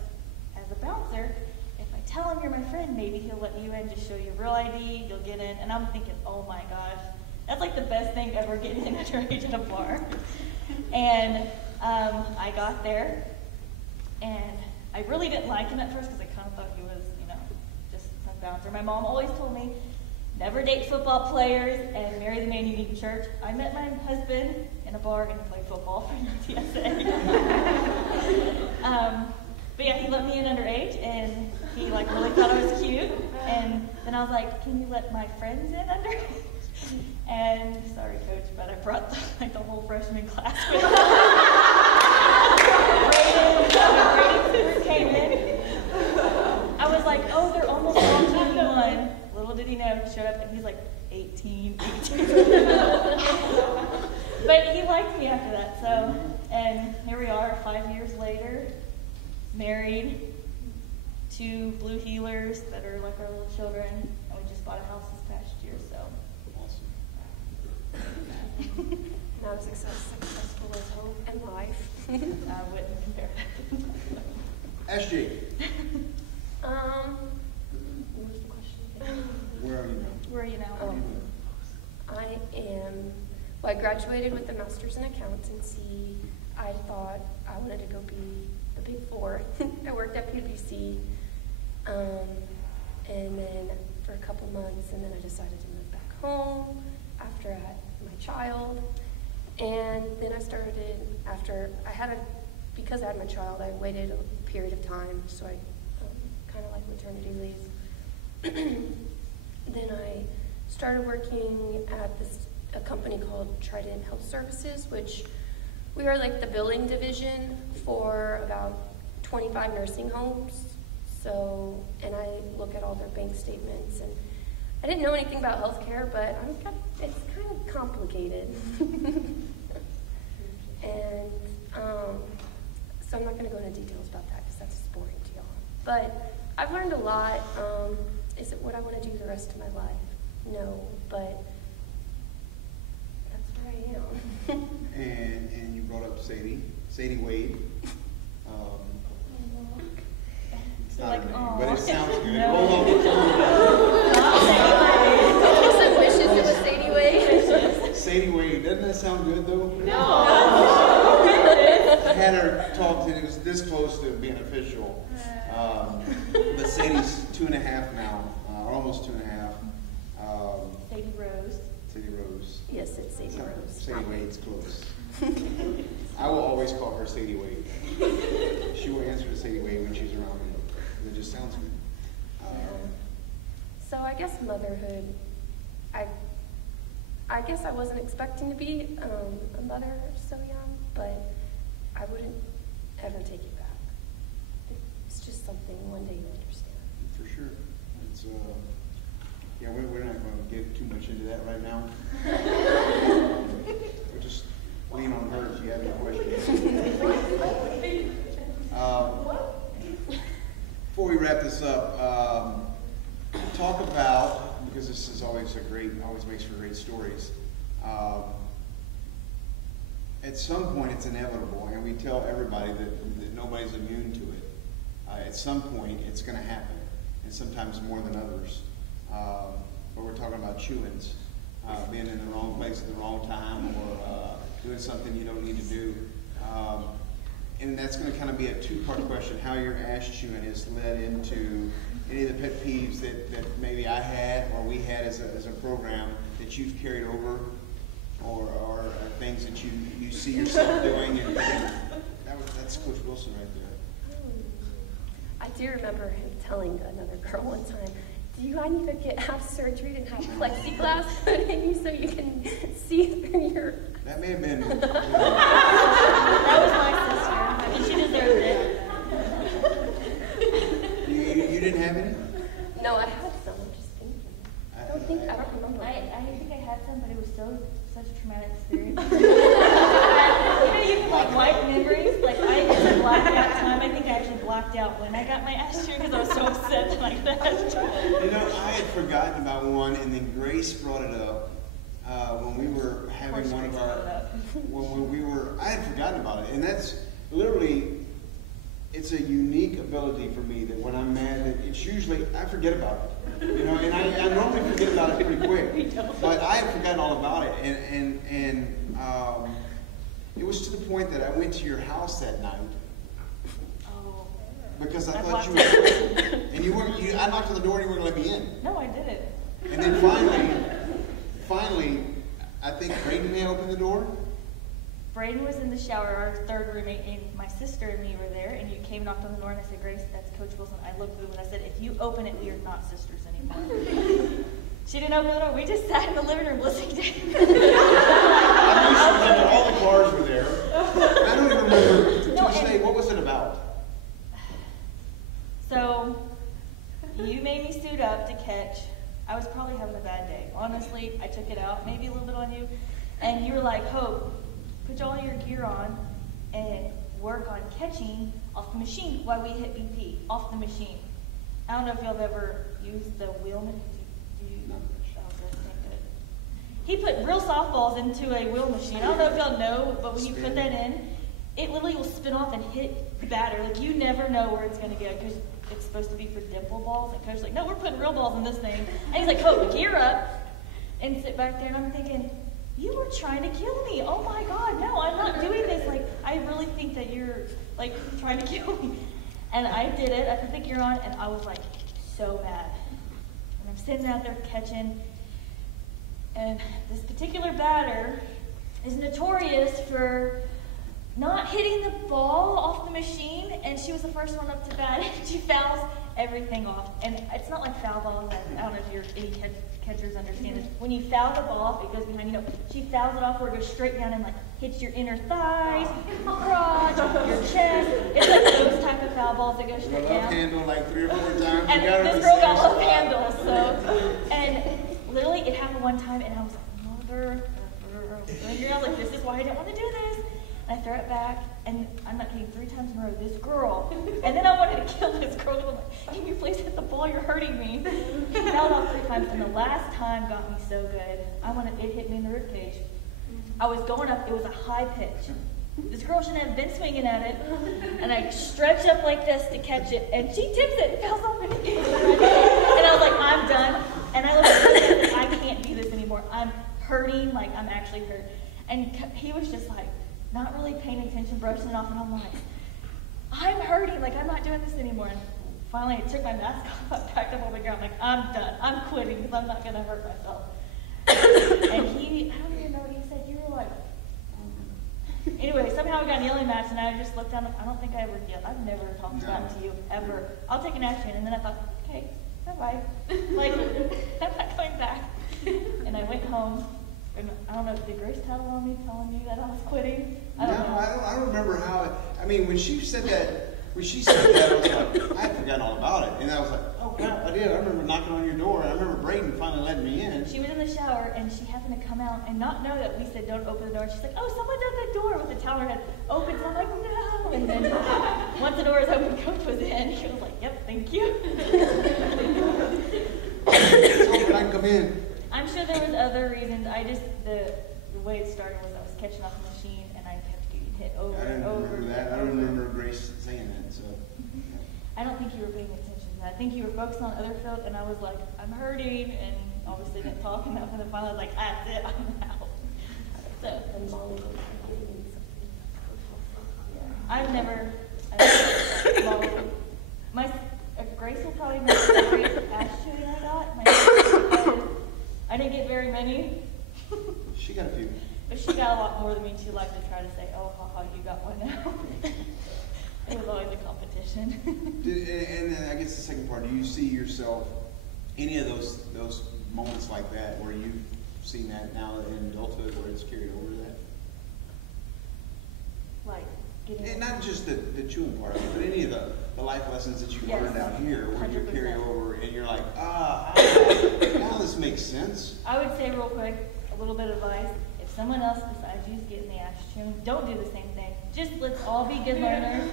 as a bouncer. If I tell him you're my friend, maybe he'll let you in, just show you real ID, you'll get in. And I'm thinking, oh my gosh, that's like the best thing ever, getting in underage at a bar. And I got there, and I really didn't like him at first because I kind of thought he was, just some bouncer. My mom always told me, never date football players and marry the man you meet in church. I met my husband in a bar and played football for UTSA. But yeah, he let me in underage, and he really thought I was cute. And then I was like, can you let my friends in underage? And sorry, coach, but I brought the whole freshman class with me. Braden came in. I was like, oh, they're almost all 21. Little did he know, he showed up and he's like 18. But he liked me after that, so, and here we are 5 years later, married, 2 blue healers that are like our little children, and we just bought a house this past year, so. Not as successful as home and life. I wouldn't compare that. Ask Jake. What was the question? Where are you now? Where are you now? I graduated with a master's in accountancy. I thought I wanted to go be the Big Four. I worked at PwC, and then for a couple months, and then I decided to move back home after I had my child. And then I started, because I had my child, I waited a period of time, so I kind of like maternity leave. Then I started working at a company called Trident Health Services, which we are like the billing division for about 25 nursing homes. So, and I look at all their bank statements, and I didn't know anything about healthcare, but it's kind of complicated. And so I'm not going to go into details about that because that's boring to y'all. But I've learned a lot. Is it what I want to do the rest of my life? No, but that's where I am. And you brought up Sadie Wade. It's not her name, but it sounds good. No. Some wishes it was Sadie Wade. Sadie Wade, doesn't that sound good though? No. I had her talk to, it was this close to being official. But Sadie's 2.5 now, or almost 2.5. Sadie Rose. Sadie Rose. Yes, it's Sadie Rose. Sadie Wade's close. I will always call her Sadie Wade. She will answer to Sadie Wade when she's around me. It just sounds good. So I guess motherhood, I I guess I wasn't expecting to be a mother so young, but I wouldn't ever take it back. It's just something one day you'll understand. For sure. It's yeah, we're not going to get too much into that right now. We'll just lean on her if you have any questions. Before we wrap this up, talk about, because this is always makes for great stories. At some point, it's inevitable, and we tell everybody that nobody's immune to it. At some point, it's going to happen, and sometimes more than others. But we're talking about chewings, being in the wrong place at the wrong time, or doing something you don't need to do. And that's going to kind of be a two-part question: how your ash chewing has led into any of the pet peeves that maybe I had or we had as a program that you've carried over, or things that you see yourself doing. And that's Coach Wilson right there. I do remember him telling another girl one time, I need to have surgery and have plexiglass put in you so you can see through your... That may have been... That was my sister. I mean, she deserved it. You didn't have any? No, I had some. I'm just thinking. I don't remember. I think I had some, but it was such a traumatic experience. You can like wipe memories. Like it's a blackout time. I think I actually blacked out when I got my ash chew because I was so upset that I got ash chew. You know, I had forgotten about one, and then Grace brought it up when we were having one of our. I had forgotten about it, and that's literally. It's a unique ability for me that when I'm mad, that it's usually, I forget about it. You know, and I normally forget about it pretty quick. But I had forgotten all about it. And it was to the point that I went to your house that night. Oh. Because I thought you were, and you weren't, I knocked on the door and you weren't going to let me in. No, I didn't. And then finally, I think Brayden may open the door. Brayden was in the shower, our third roommate, and my sister and me were there, and you came, knocked on the door, and I said, Grace, that's Coach Wilson. I looked at him and I said, if you open it, we are not sisters anymore. She didn't open the door. We just sat in the living room listening to him. I remember all the cars were there. I don't even remember to this day, what was it about? So, you made me suit up to catch. I was probably having a bad day. Honestly, I took it out, maybe a little bit on you, and you were like, Hope, put all your gear on and work on catching off the machine while we hit BP, off the machine. I don't know if y'all have ever used the wheel. He put real softballs into a wheel machine. I don't know if y'all know, but when you put that in, it literally will spin off and hit the batter. Like, you never know where it's going to go because it's supposed to be for dimple balls. And Coach's like, no, we're putting real balls in this thing. And he's like, Hope, gear up and sit back there. And I'm thinking, you were trying to kill me. Oh my God, no, I'm not doing this. Like, I really think that you're like trying to kill me. And I did it. I put the gear on and I was like so mad. And I'm sitting out there catching. And this particular batter is notorious for not hitting the ball off the machine. And she was the first one up to bat. She fouls everything off. And it's not like foul ball. I don't know if any catchers understand this. When you foul the ball off, it goes behind, she fouls it off where it goes straight down and like hits your inner thighs, crotch, your chest. It's like those type of foul balls that go straight down. Love handle like 3 or 4 times. And this girl got love handles, so. And literally it happened one time and I was like, mother. And I was like, this is why I didn't want to do this. And I throw it back, and I'm not kidding, 3 times in a row, this girl. And then I wanted to kill this girl. I'm like, can you please hit the ball? You're hurting me. She fouled off 3 times, and the last time got me so good. It hit me in the ribcage. I was going up. It was a high pitch. This girl shouldn't have been swinging at it. And I stretch up like this to catch it, and she tips it and falls off. And I was like, I'm done. And I looked at her and said, I can't do this anymore. I'm hurting, like I'm actually hurt. And he was just like, not really paying attention, brushing it off, and I'm like, I'm hurting, like I'm not doing this anymore. And finally I took my mask off, I packed up all the ground, I'm like, I'm done, I'm quitting because I'm not gonna hurt myself. And I don't even know what he said, you were like, anyway, somehow we got a yelling match, and I just looked down, I don't think I ever yelled, I've never talked about to you, ever. I'll take an action, and then I thought, okay, bye-bye. Like, I'm not coming back. And I went home, and I don't know, did Grace tattle on me telling you that I was quitting? I No, don't know. I don't remember how. I mean, when she said that, I was like, I had forgotten all about it, and I was like, oh crap, I did. I remember knocking on your door. I remember Braden finally letting me in. She was in the shower, and she happened to come out and not know that we said don't open the door. She's like, oh, someone's at the door with the towel in her head. Opens, I'm like, no. And then once the door was open, Coach was in. She was like, yep, thank you. But I can come in. I'm sure there was other reasons. The way it started was I was catching off the machine, and I kept getting hit over I didn't and over. remember that. I don't remember Grace saying that. So. I don't think you were paying attention to that. I think you were focused on other field, and I was like, I'm hurting, and obviously didn't talk enough, and then finally I was like, that's it, I'm out. So, Grace will probably know the great ash chewing I got. I didn't get very many. She got a few. But she got a lot more than me. She liked to try to say, oh, haha, you got one now. It was always a competition. And then I guess the second part, do you see yourself, any of those moments like that where you've seen that now in adulthood where it's carried over to that? Like, And not just the chewing part of it, but any of the life lessons that you Yes. learned out here where you 100%. carry over and you're like, now this makes sense. I would say real quick, a little bit of advice. If someone else besides you is getting the ash chewing, don't do the same thing. Just let's all be good learners.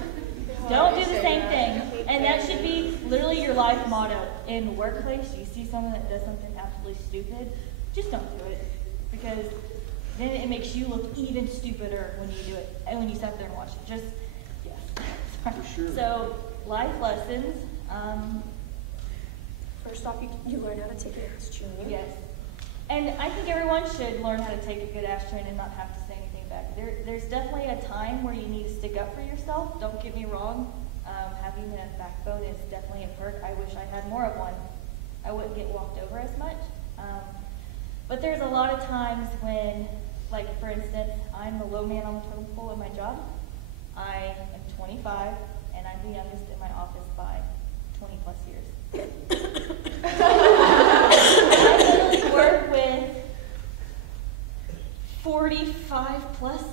Don't do the same thing. And that should be literally your life motto. In the workplace, you see someone that does something absolutely stupid, just don't do it. Because then it makes you look even stupider when you do it. And when you sit there and watch it. Just, yes. Sorry. For sure. So, life lessons. First off, you learn how to take an ass chewing. Yes. And I think everyone should learn how to take a good ash chewing and not have to say anything back. There's definitely a time where you need to stick up for yourself. Don't get me wrong. Having a backbone is definitely a perk. I wish I had more of one. I wouldn't get walked over as much. But there's a lot of times when, like for instance, I'm the low man on the totem pole in my job. I am 25, and I'm the youngest in my office by 20 plus years. I literally work with 45 plus.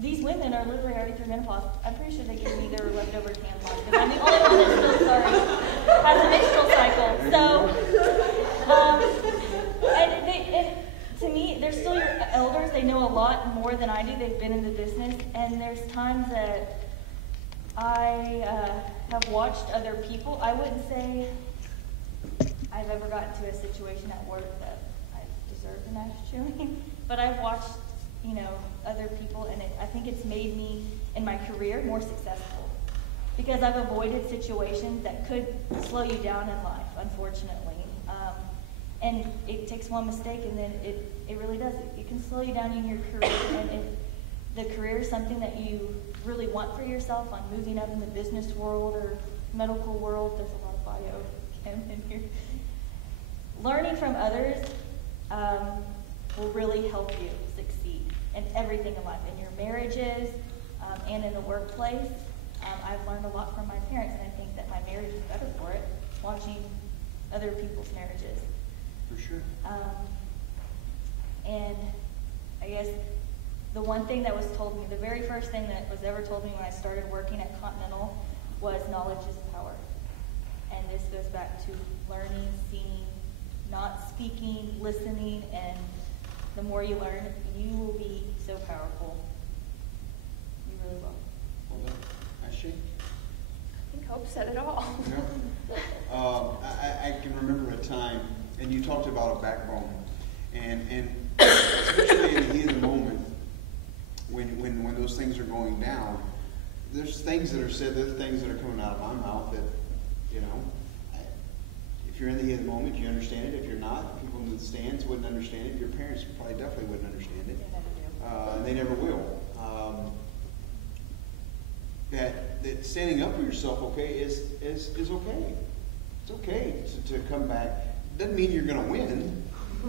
These women are literally already through menopause. I'm pretty sure they give me their leftover tampons because I'm the only one that still, has a menstrual cycle. So, and to me, they're still your elders. They know a lot more than I do. They've been in the business, and there's times that I have watched other people. I wouldn't say I've ever gotten to a situation at work that I deserved an ash chewing, but I've watched, other people, and I think it's made me, in my career, more successful. Because I've avoided situations that could slow you down in life, unfortunately. And it takes one mistake, and then it really does. It can slow you down in your career, and if the career is something that you really want for yourself, on moving up in the business world or medical world, there's a lot of bio in here. Learning from others will really help you succeed in everything in life, in your marriages and in the workplace. I've learned a lot from my parents, and I think that my marriage is better for it, watching other people's marriages. For sure. And I guess the one thing that was told me, the very first thing that was ever told me when I started working at Continental was knowledge is power. And this goes back to learning, seeing, not speaking, listening, and the more you learn, you will be so powerful. You really will. Well done. Nice shake. I think Hope said it all. Yeah. I can remember a time, and you talked about a backbone, and especially in the heat of the moment, when those things are going down, there's things that are said, there's things that are coming out of my mouth that, if you're in the heat of the moment, you understand it. If you're not, people in the stands wouldn't understand it. Your parents probably definitely wouldn't understand it. They never do. And they never will. That standing up for yourself, okay, is okay. It's okay to come back. Doesn't mean you're going to win.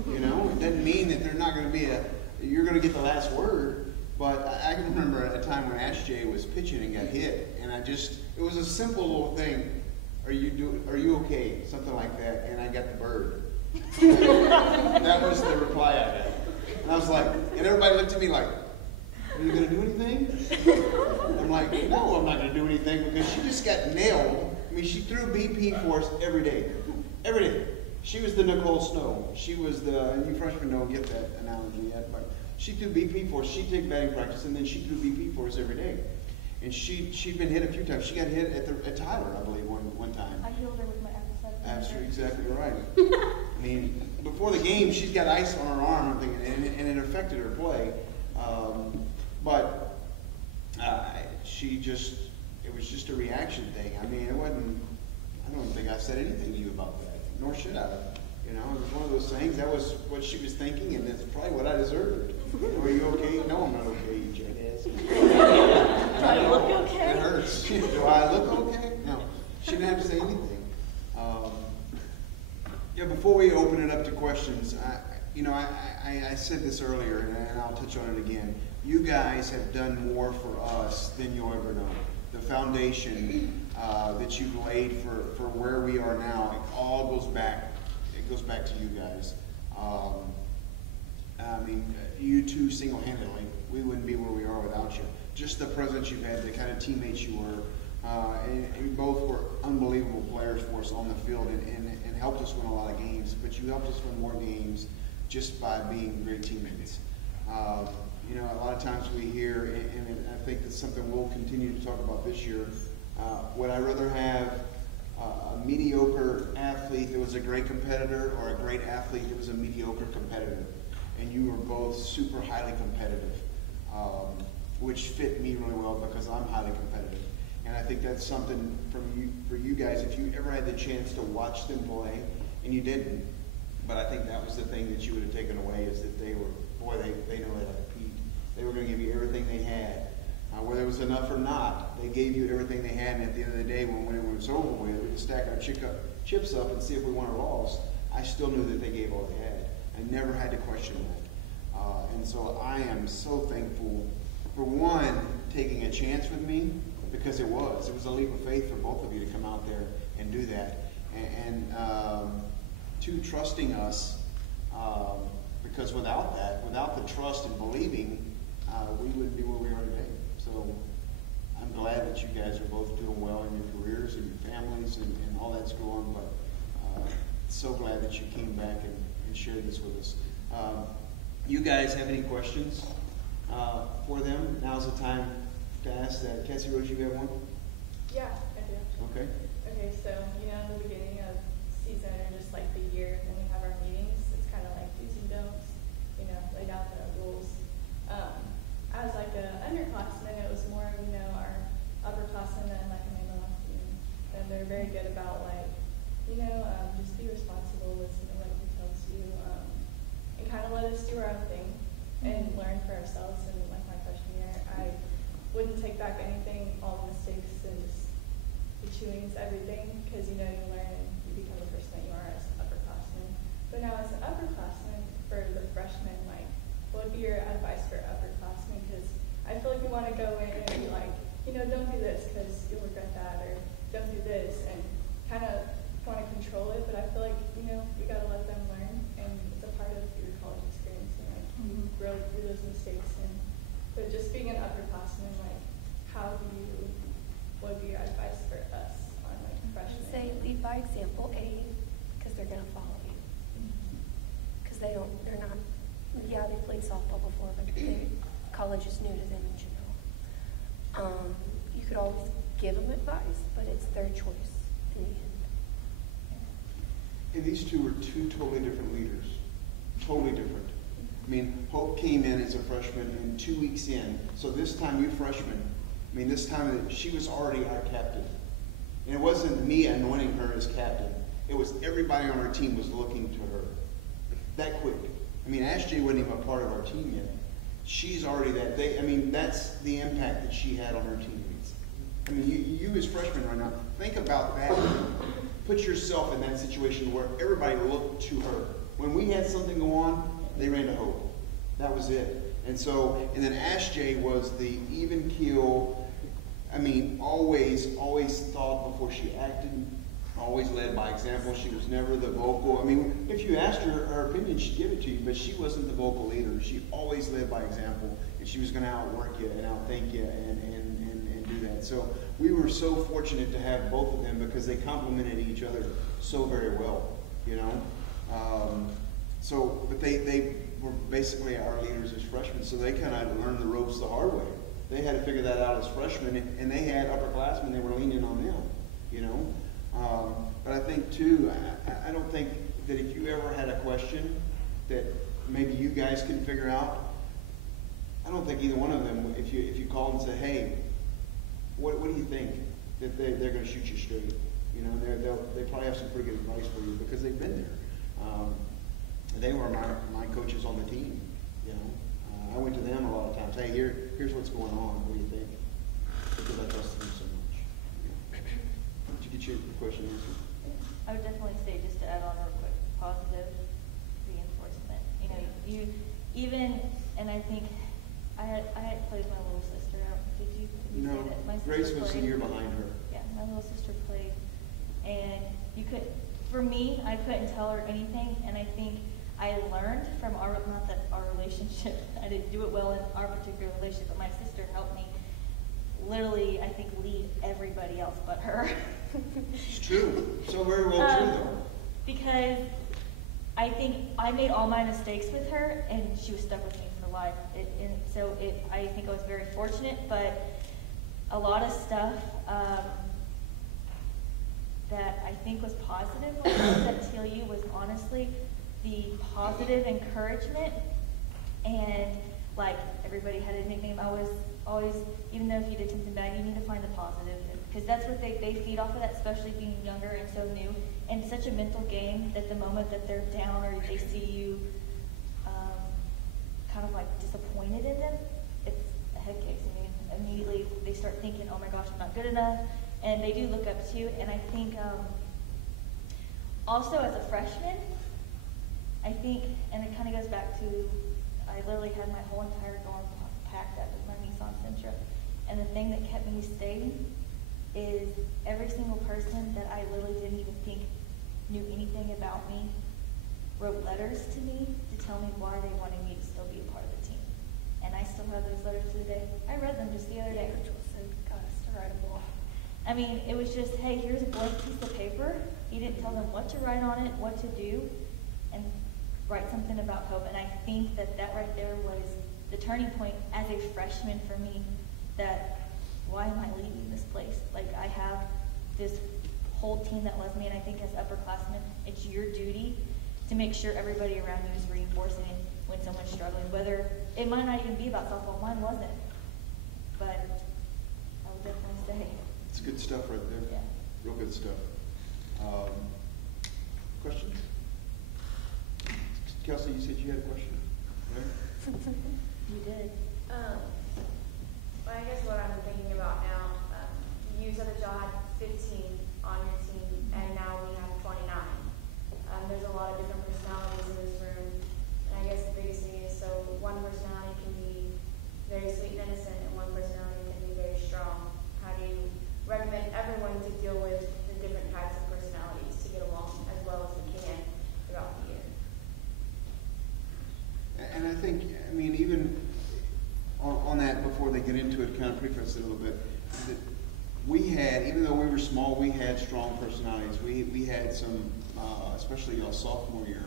It doesn't mean that there's not going to be you're going to get the last word. But I can remember a time when Ash J was pitching and got hit, and it was a simple little thing. Are you okay? Something like that, and I got the bird. That was the reply I got. And I was like, and everybody looked at me like, are you going to do anything? I'm like, no, I'm not going to do anything, because she just got nailed. I mean, she threw BP for us every day. Every day. She was the Nicole Snow. She was the, and you freshmen don't get that analogy yet, but she threw BP for us. She'd take batting practice, and then she threw BP for us every day. And she'd been hit a few times. She got hit at Tyler, I believe, one time. I healed her with my apple cider. Absolutely, exactly right. I mean, before the game, she's got ice on her arm, and it affected her play. But she just, it was just a reaction thing. I mean, it wasn't, I don't think I said anything to you about that, nor should I. You know, it was one of those things. That was what she was thinking, and that's probably what I deserved. Are you okay? No, I'm not okay, you jackass. Do I look okay? It hurts. Do I look okay? No. She didn't have to say anything. Yeah, before we open it up to questions, I said this earlier, and I'll touch on it again. You guys have done more for us than you'll ever know. The foundation that you've laid for where we are now, it all goes back. It goes back to you guys. I mean, you two single-handedly, we wouldn't be where we are without you. Just the presence you've had, the kind of teammates you were, and you both were unbelievable players for us on the field, and helped us win a lot of games. But you helped us win more games just by being great teammates. You know, a lot of times we hear, and I think that's something we'll continue to talk about this year. Would I rather have a mediocre athlete that was a great competitor, or a great athlete that was a mediocre competitor? And you were both super highly competitive, which fit me really well because I'm highly competitive. And I think that's something for you guys, if you ever had the chance to watch them play, and you didn't, but I think that was the thing that you would have taken away, is that they were, boy, they know how to compete. They were going to give you everything they had. Whether it was enough or not, they gave you everything they had, and at the end of the day, when it was over with, we would stack our chips up and see if we won or lost. I still knew that they gave all they had. I never had to question that. And so I am so thankful for, one, taking a chance with me, because it was a leap of faith for both of you to come out there and do that. And two, trusting us, because without that, without the trust and believing, we wouldn't be where we are today. So I'm glad that you guys are both doing well in your careers and your families and all that's going, but so glad that you came back and shared this with us. You guys have any questions for them? Now's the time to ask that. Cassie Rose, you have one? Yeah, I do. Okay. Okay, so, you know, in the beginning of season, or just like the year, when we have our meetings, it's kind of like do's and don'ts, you know, lay down the rules. As like an underclassman, it was more, you know, our upperclassmen and like Amanda last team, and they're very good about like, you know, just be responsible, listen to what he tells you, and kind of let us do our own thing and learn for ourselves. And like my freshman year, I wouldn't take back anything, all the mistakes, and just the chewings, everything, because you know you learn and you become the person that you are as an upperclassman. But now as an upperclassman, for the freshmen, like, what would be your advice for upperclassmen? Because I feel like we want to go in and be like, you know, don't do this because you'll regret that, or don't do this, and kind of want to control it. But I feel like, you know, we got to let them learn, and it's a part of your college experience, and like grow through those mistakes. And but just being an upperclassman, like, what would be your advice for us on like freshmen? Say lead by example, because they're going to follow you. Because they're not, yeah, they played softball before, but college is new to them, as you know. You could always give them advice, but it's their choice in the end. And these two were two totally different leaders. Totally different. I mean, Hope came in as a freshman, and 2 weeks in, so this time you freshmen, I mean, this time she was already our captain. And it wasn't me anointing her as captain. It was everybody on our team was looking to her. That quick. I mean, Ashley wasn't even a part of our team yet. She's already that. I mean, that's the impact that she had on her teammates. I mean, you as freshmen right now, think about that. Put yourself in that situation where everybody looked to her. When we had something go on, they ran to Hope. That was it. And so, and then Ash J was the even keel. I mean, always thought before she acted, always led by example. She was never the vocal. I mean, if you asked her opinion, she'd give it to you, but she wasn't the vocal leader. She always led by example, and she was going to outwork you and outthink you and do that. So we were so fortunate to have both of them because they complemented each other so very well, you know. But they were basically our leaders as freshmen, so they kind of learned the ropes the hard way. They had to figure that out as freshmen, and they had upperclassmen. They were leaning on them, you know. But I think too, I don't think that if you ever had a question that maybe you guys can figure out, I don't think either one of them, if you called and said, hey, what do you think? That they're going to shoot you straight. You know, they probably have some pretty good advice for you because they've been there. They were my coaches on the team. You know, I went to them a lot of times. Hey, here's what's going on. What do you think? Because I trusted them so much. Did you get your question answered? I would definitely say, just to add on real quick, positive reinforcement. You know, you even, and I think I had played with my little sister. Did you No, say that? My sister Grace was a played. year behind her. Yeah, my little sister played, and you could. For me, I couldn't tell her anything, and I think I learned from our, not that our relationship, I didn't do it well in our particular relationship, but my sister helped me literally, I think, lead everybody else but her. It's true. So very well true, though. Because I think I made all my mistakes with her, and she was stuck with me for life. I think I was very fortunate, but a lot of stuff that I think was positive when I was at TLU was honestly the positive encouragement, and like everybody had a nickname. I was always, even though if you did something bad, you need to find the positive, because that's what they feed off of that, especially being younger and so new, and such a mental game that the moment that they're down or they see you kind of like disappointed in them, it's a head case. I mean, immediately they start thinking, oh my gosh, I'm not good enough, and they do look up to you. And I think also as a freshman, I think, and it kind of goes back to, I literally had my whole entire dorm packed up with my Nissan Sentra, and the thing that kept me staying is every single person that I literally didn't even think knew anything about me wrote letters to me to tell me why they wanted me to still be a part of the team. And I still have those letters to the day. I read them just the other day. Got us to write them all. I mean, it was just, hey, here's a blank piece of paper. You didn't tell them what to write on it, what to do, and write something about hope. And I think that right there was the turning point as a freshman for me, that why am I leaving this place? Like, I have this whole team that loves me, and I think as upperclassmen, it's your duty to make sure everybody around you is reinforcing it when someone's struggling, whether it might not even be about softball. Mine wasn't. But I would definitely say. It's good stuff right there. Yeah. Real good stuff. Questions? Kelsey, you said you had a question, right? You did. Well, I guess what I'm thinking about now, you said that y'all had 15 on your team, and now we have 29. There's a lot of different personalities in this room, and I guess the biggest thing is, so one personality can be very sweet and innocent, and one personality can be very strong. How do you recommend everyone to deal with the different types of personalities to get along as well as we can throughout the year? And I think, I mean, even on that, before they get into it, kind of preface it a little bit, that we had, even though we were small, we had strong personalities. We had some, especially our sophomore year,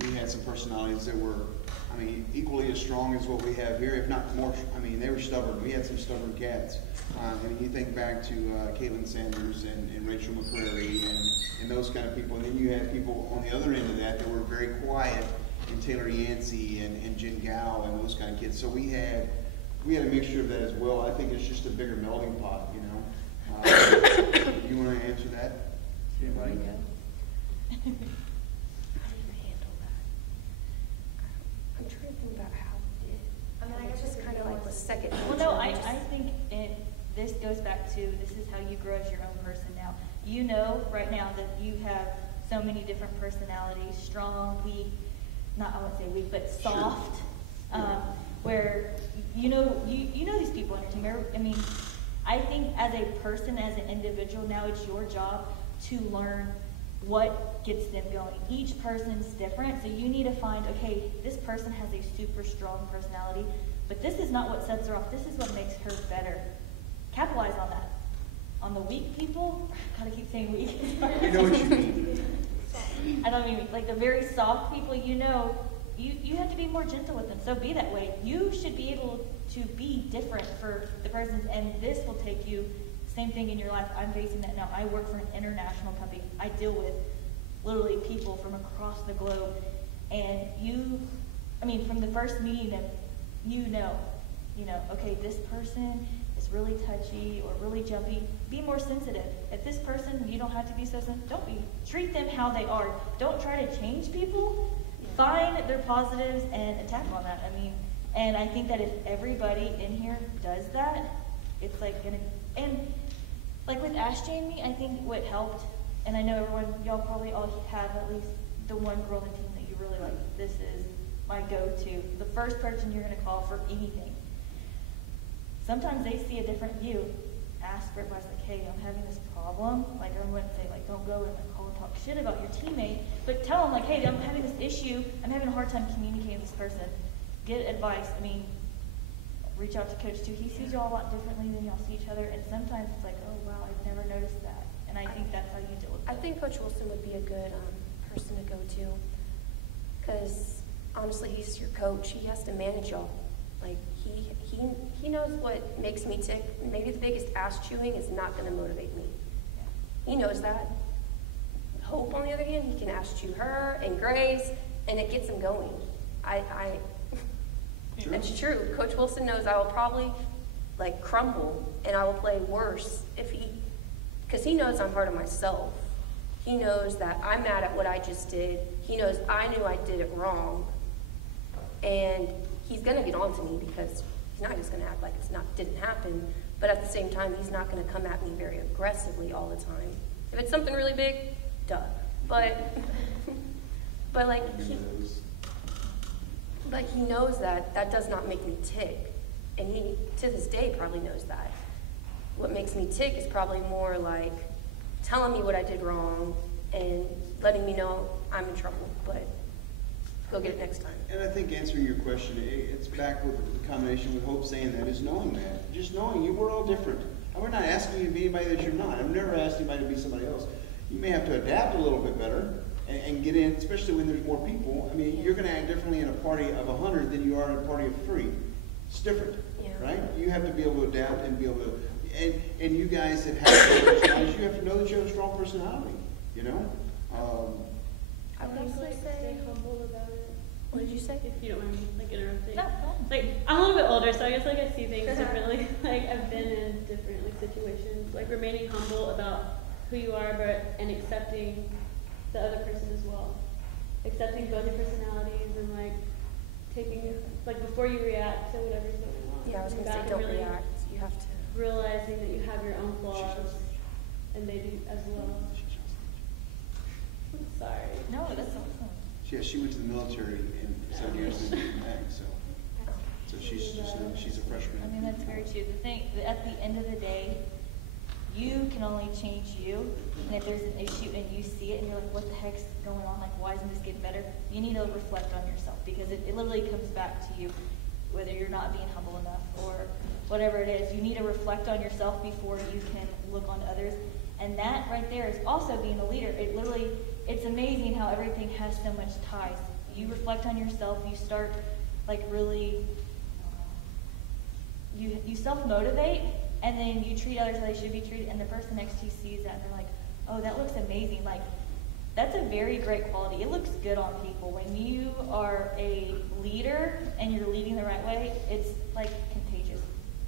we had some personalities that were, I mean, equally as strong as what we have here, if not more. I mean, they were stubborn. We had some stubborn cats. And you think back to Caitlin Sanders and Rachel McCrary and those kind of people. And then you had people on the other end of that were very quiet, and Taylor Yancey and Jen Gow and those kind of kids. So we had a mixture of that as well. I think it's just a bigger melting pot, you know. You want to answer that? Anybody? How do you handle that? I'm trying to think about how we did. I mean, I guess just it's kind of like was second nature. Well, no, I think this goes back to, this is how you grow as your own person now. You know right now that you have so many different personalities, strong, weak, not, I won't say weak, but soft, Sure. Where you know these people on your team. I mean, I think as a person, as an individual, now it's your job to learn what gets them going. Each person's different, so you need to find, okay, this person has a super strong personality, but this is not what sets her off. This is what makes her better. Capitalize on that. On the weak people, gotta keep saying weak. You know what you mean. I don't mean like the very soft people, you have to be more gentle with them. So be that way. You should be able to be different for the persons, and this will take you, same thing in your life. I'm facing that now. I work for an international company. I deal with literally people from across the globe. And from the first meeting them, okay, this person is really touchy or really jumpy. Be more sensitive. If this person, you don't have to be so sensitive, don't be. Treat them how they are. Don't try to change people. Find their positives and attack on that. And I think that if everybody in here does that, it's like and like with Ashley and me, I think what helped, and I know y'all probably all have at least the one girl on the team that you really like. This is my go-to. The first person you're going to call for anything. Sometimes they see a different view. Ask for advice, like, hey, I'm having this problem. Like, I wouldn't say, like, don't go and call and talk shit about your teammate, but tell them, like, hey, I'm having this issue. I'm having a hard time communicating with this person. Get advice. Reach out to Coach too. He sees y'all a lot differently than y'all see each other, and sometimes it's like, oh wow, I've never noticed that. And I think that's how you deal with it. I think Coach Wilson would be a good person to go to, because honestly, he's your coach. He has to manage y'all. Like he knows what makes me tick. Maybe the biggest ass chewing is not going to motivate me. Yeah. He knows that. Hope, on the other hand, he can ass chew her and Grace, and it gets him going. Sure. It's true. Coach Wilson knows I will probably crumble and I will play worse because he knows I'm hard on myself. He knows that I'm mad at what I just did. He knows I knew I did it wrong, and he's gonna get on to me because he's not just gonna act like didn't happen. But at the same time, he's not gonna come at me very aggressively all the time. If it's something really big, duh. But he knows that does not make me tick. And he, to this day, probably knows that. What makes me tick is probably more like telling me what I did wrong and letting me know I'm in trouble, but go get it next time. And I think answering your question, it's back with the combination with Hope saying that is knowing that. Just knowing we're all different. And we're not asking you to be anybody that you're not. I've never asked anybody to be somebody else. You may have to adapt a little bit better and get in, especially when there's more people. You're going to act differently in a party of 100 than you are in a party of 3. It's different, right? You have to be able to adapt and be able to, and you guys that have personalities, you have to know that you have a strong personality, I would also say stay humble about it. What did you say? If you don't mind me interrupting. No. I'm a little bit older, so I guess I see things differently. I've been in different situations. Remaining humble about who you are, and accepting the other person as well. Accepting both your personalities and taking before you react to whatever's going on. Yeah, I was going to say don't react. You have to realizing that you have your own flaws, and they do as well. Sorry. No, that's awesome. She went to the military and 7 years in Vietnam, so she's a freshman. That's very true. The thing, at the end of the day, you can only change you. And if there's an issue and you see it and you're like, what the heck's going on? Why isn't this getting better? You need to reflect on yourself, because it literally comes back to you, whether you're not being humble enough or whatever it is. You need to reflect on yourself before you can look on others. And that right there is also being a leader. It's amazing how everything has so much ties. You reflect on yourself, you start really, you self-motivate, and then you treat others how they should be treated, and the person next to you sees that and they're like, oh, that looks amazing. That's a very great quality. It looks good on people. When you are a leader and you're leading the right way, it's contagious.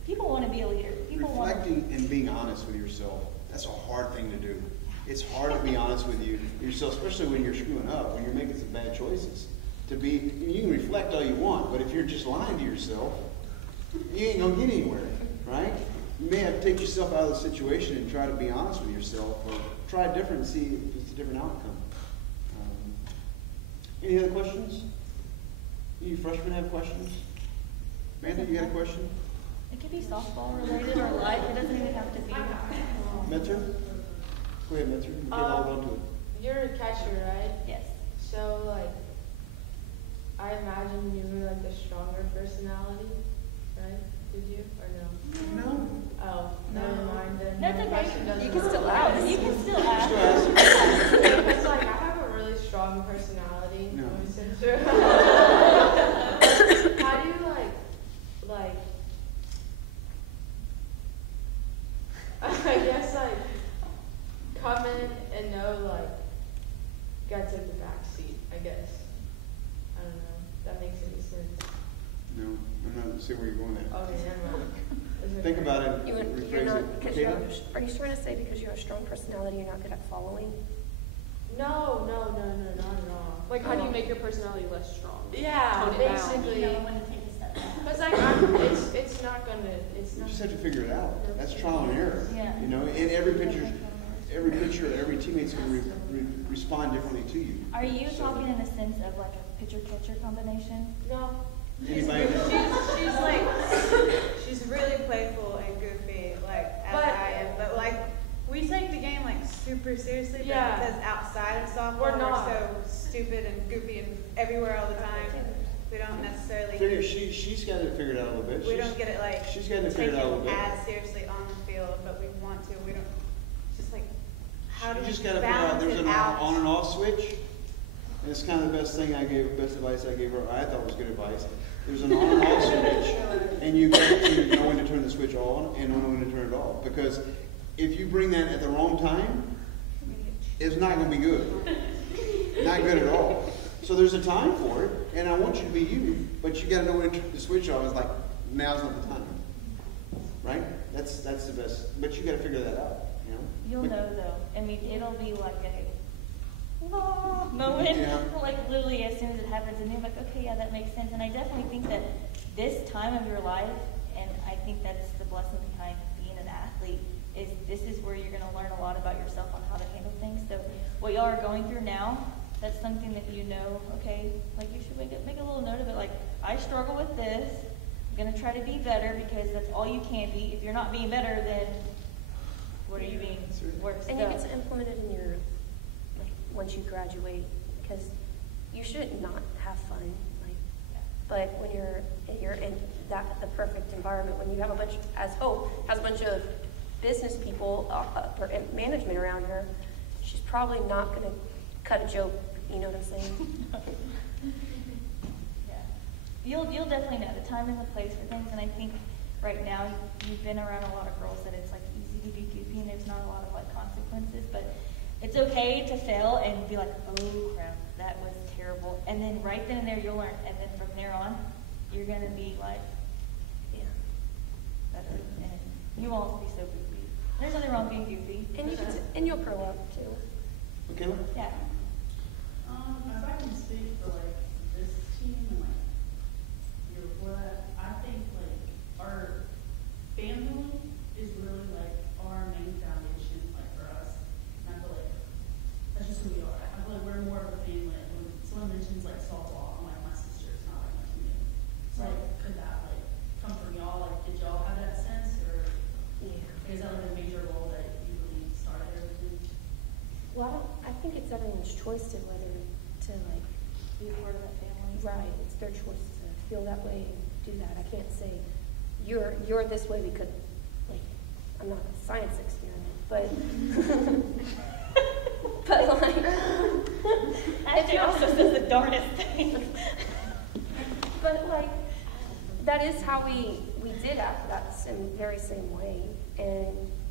People want to be a leader. Reflecting and being honest with yourself, that's a hard thing to do. It's hard to be honest with yourself, especially when you're screwing up, when you're making some bad choices. You can reflect all you want, but if you're just lying to yourself, you ain't going to get anywhere, right? You may have to take yourself out of the situation and try to be honest with yourself, or try different and see if it's a different outcome. Any other questions? You freshmen have questions? Amanda, you got a question? It could be softball related or life. It doesn't even have to be. Mentor? Go ahead, Mitchell. You can hold on to it. You're a catcher, right? Yes. So, like, I imagine you were like a stronger personality, right? Did you or no? No. Oh, never mind. Then That's my okay. question doesn't You can still apply. ask. You can still Still ask. ask. Because like I have a really strong personality. No. How do you like? I guess like come in and know like gotta take the back seat. I guess. I don't know. If that makes any sense. No, I'm not seeing where you're going at. Okay, never mind. It's Think okay. about it. You're Rephrase not, it. because Kayla? are you trying to say because you have a strong personality, you're not good at following? No, not at all. Like, how do you make your personality less strong? Yeah, Tone it down. basically. You know when to take a step back. But like, it's not gonna, it's You not. just have to figure it out. That's trial and error. Yeah. You know, and every teammate's going to respond differently to you. Are you So- talking in the sense of like a pitcher-catcher combination? No. Anybody? She's like, she's really playful and goofy, like as But- I am. But like, we take the game like super seriously. But Yeah. because outside of softball, We're not. so stupid and goofy and everywhere all the time. We don't necessarily. Figure she's got it figured out a little bit. We don't get it like She's got it figured out a little bit. as seriously on the field, but we want to. We don't. Just like, how do You we just got to figure out balance there's it an out? on and off switch. And it's kind of the best advice I gave her. I thought was good advice. There's an on and off switch, and you got to know when to turn the switch on and know when to turn it off. Because if you bring that at the wrong time, it's not going to be good. Not good at all. So there's a time for it, and I want you to be you, but you got to know when to turn the switch off. It's like now's not the time, right? That's the best. But you got to figure that out. You know. You'll But- know though. I mean, it'll be like a moment, Yeah. like literally as soon as it happens, and you're like, okay, yeah, that makes sense. And I definitely think that this time of your life, and I think that's the blessing behind being an athlete, is this is where you're going to learn a lot about yourself on how to handle things. So what y'all are going through now, that's something that you know, okay, like you should make a little note of it. Like, I struggle with this. I'm going to try to be better because that's all you can be. If you're not being better, then what are you being worse? And you get to implement it in your, like, once you graduate, because you should not have fun, like, but when you're in the perfect environment, when you have a bunch, as Hope has a bunch of business people or management around her, she's probably not going to cut a joke, you know what I'm saying? Yeah. You'll definitely know the time and the place for things, and I think right now you've been around a lot of girls that it's like easy to be goofy and there's not a lot of like consequences, but it's okay to fail and be like, oh crap, that was terrible. And then right then and there you'll learn, and then from there on you're gonna be like, yeah, better, and you won't be so goofy. There's nothing wrong being goofy. And and you'll grow up too. Okay. Yeah. If I can speak for like this team and like year before that, I think like our family is really like our main foundation, like for us. And I feel like that's just who we are. I feel like we're more of a family. Like, when someone mentions like softball, I'm like my sister, it's not like my team. So like, could that like come from y'all? Like, did y'all have that sense, or is that like a major role that you really started everything? Well, I think it's everyone's choice to whether to like, Be a part of that family. right, it's their choice to feel that way and do that. I can't say you're this way because, like, I'm not a science experiment, but but like, Ashley also says the darndest things. but like, that is how we did after that very same way, and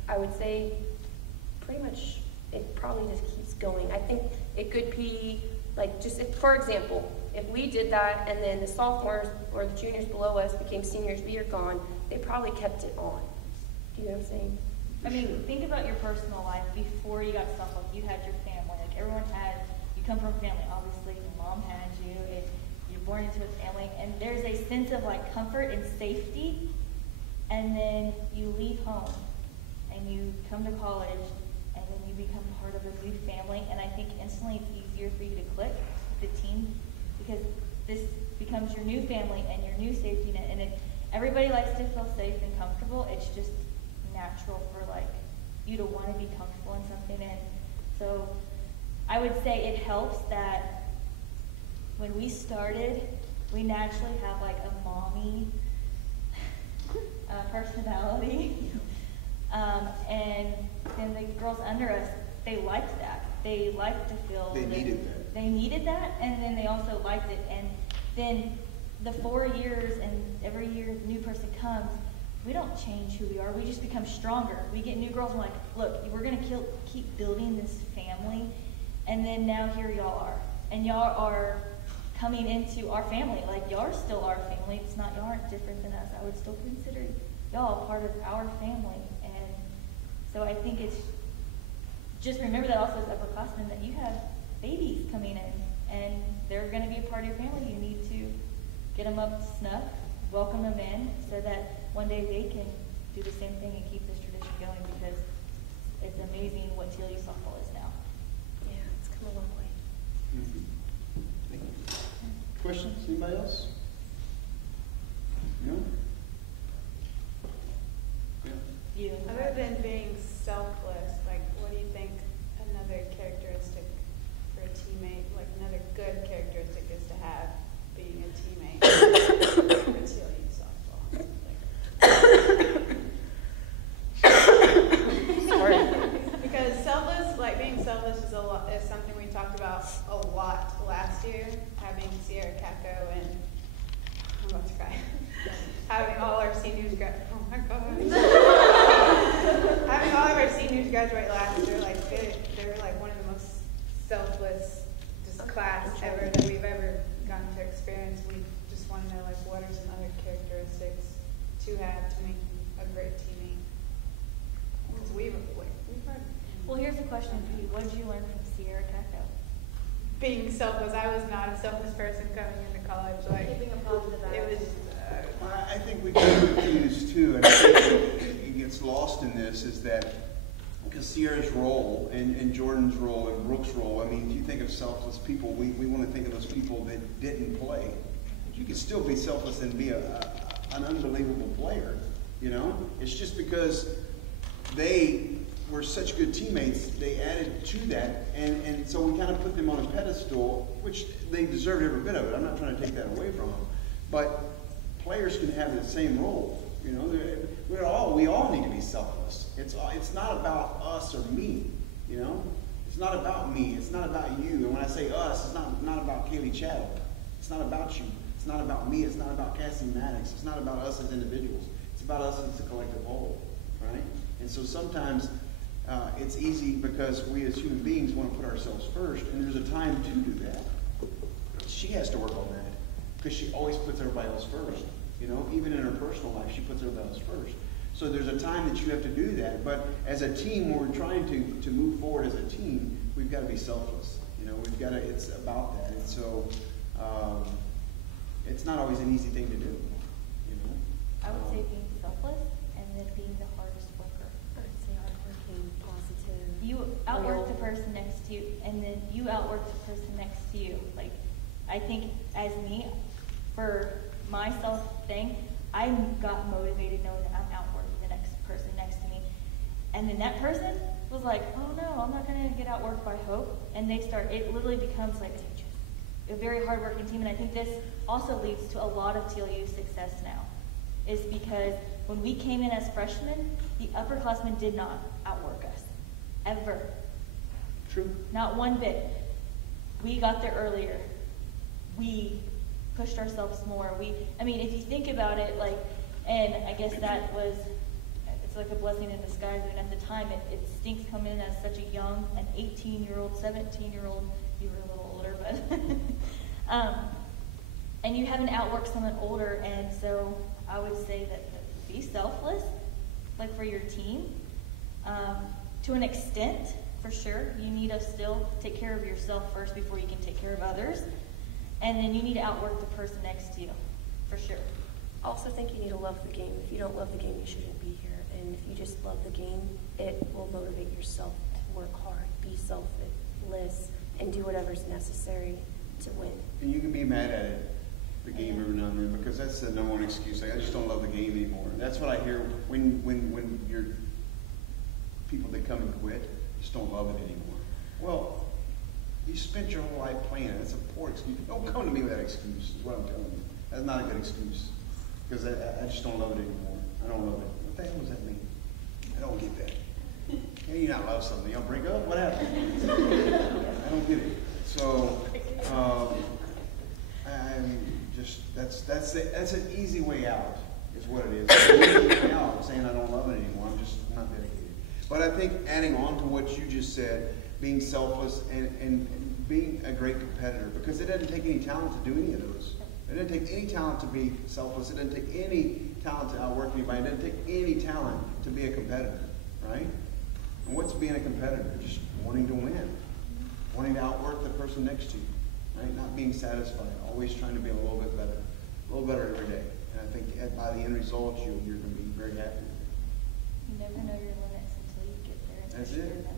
I would say pretty much it probably just keeps going. I think it could be like just for example, if we did that and then the sophomores or the juniors below us became seniors, we are gone, they probably kept it on. Do you know what I'm saying? I mean, think about your personal life before you got stuff like you had your family. Like everyone had, you come from a family, obviously. Your mom had you, and you're born into a family, and there's a sense of like comfort and safety. And then you leave home, and you come to college, and then you become part of a new family. And I think instantly it's easier for you to click with the team because this becomes your new family and your new safety net. And everybody likes to feel safe and comfortable. It's just natural for like you to want to be comfortable in something. And so I would say it helps that when we started, we naturally have like a mommy personality. And then the girls under us, they liked that. They liked to feel They that needed that. They needed that, and then they also liked it. And then the 4 years, and every year the new person comes, we don't change who we are. We just become stronger. We get new girls and we're like, look, we're going to keep building this family. And then now here y'all are. And y'all are coming into our family. Like, y'all are still our family. It's not, y'all aren't different than us. I would still consider y'all part of our family. And so I think it's, just remember that also as upperclassmen, that you have babies coming in, and they're going to be a part of your family. You need to get them up to snuff, welcome them in, so that one day they can do the same thing and keep this tradition going, because it's amazing what TLU softball is now. Yeah, it's come a long way. Mhm. Thank you. Questions? Anybody else? No? Yeah. You. Other than being selfless, like, what do you think another characteristic for a teammate, like another good characteristic is to have being a teammate for TLU softball? Because selfless, like being selfless is something we talked about a lot last year, having Sierra Kako and, I'm about to cry, having all our seniors oh my God. Having all of our seniors graduate last year, like they were like one of the most selfless just class ever that we've ever gotten to experience. We just want to know, like, what are some other characteristics to have to make a great teammate? Because we've heard Well, here's a question for you. What did you learn from Sierra Kako? being selfless. I was not a selfless person coming into college. Like, Keeping a positive it was. attitude. I think we get confused too, and I think it gets lost in this, is that because Sierra's role and Jordan's role and Brooke's role, I mean, if you think of selfless people, we want to think of those people that didn't play. But you can still be selfless and be an unbelievable player, you know? It's just because they were such good teammates, they added to that, and so we kind of put them on a pedestal, which they deserve every bit of it. I'm not trying to take that away from them. But players can have the same role. You know, we all need to be selfless. It's not about us or me. You know, it's not about me. It's not about you. And when I say us, it's not about Kaylee Chattel. It's not about you. It's not about me. It's not about Cassie Maddox. It's not about us as individuals. It's about us as a collective whole, right? And so sometimes it's easy because we as human beings want to put ourselves first, and there's a time to do that. She has to work on that because she always puts everybody else first. You know, even in her personal life, she puts everybody else first. So there's a time that you have to do that. But as a team, when we're trying to move forward as a team, we've got to be selfless. You know, it's about that. And so it's not always an easy thing to do. You know, I would say being selfless and then being the hardest worker. I would say hardworking, positive. You outwork the person next to you, and then you outwork the person next to you. Like, I think as me, for my self thing, I got motivated knowing that I'm outworking the next person next to me. And then that person was like, oh no, I'm not going to get outworked by Hope. And it literally becomes like a very hardworking team. And I think this also leads to a lot of TLU's success now, is because when we came in as freshmen, the upperclassmen did not outwork us, ever. true. Not one bit. We got there earlier. We pushed ourselves more. I mean, if you think about it, like, and I guess it's like a blessing in disguise. I mean, at the time, it stinks coming in as such a young, an 18-year-old, 17-year-old, you were a little older, but, and you haven't outworked someone older, and so I would say that be selfless, like for your team, to an extent, for sure. You need to still take care of yourself first before you can take care of others. And then you need to outwork the person next to you, for sure. I also think you need to love the game. If you don't love the game, you shouldn't be here. And if you just love the game, it will motivate yourself to work hard, be selfless, and do whatever's necessary to win. And you can be mad at it, the game every now and then, because that's the number one excuse. Like, I just don't love the game anymore. And that's what I hear when you're people that come and quit just don't love it anymore. Well, you spent your whole life playing it. It's a poor excuse. Don't come to me with that excuse, is what I'm telling you. That's not a good excuse. Because I just don't love it anymore. I don't love it. What the hell does that mean? I don't get that. How do you not love something? Y'all break up? What happened? I don't get it. So, that's an easy way out, is what it is. It's an easy way out, saying I don't love it anymore. I'm just not dedicated. But I think adding on to what you just said, being selfless and being a great competitor, because it doesn't take any talent to do any of those. It doesn't take any talent to be selfless. It doesn't take any talent to outwork anybody. It doesn't take any talent to be a competitor, right? And what's being a competitor? Just wanting to win, wanting to outwork the person next to you, right? Not being satisfied, always trying to be a little better every day. And I think by the end result, you're going to be very happy with it. You never know your limits until you get there. And That's push it. through them.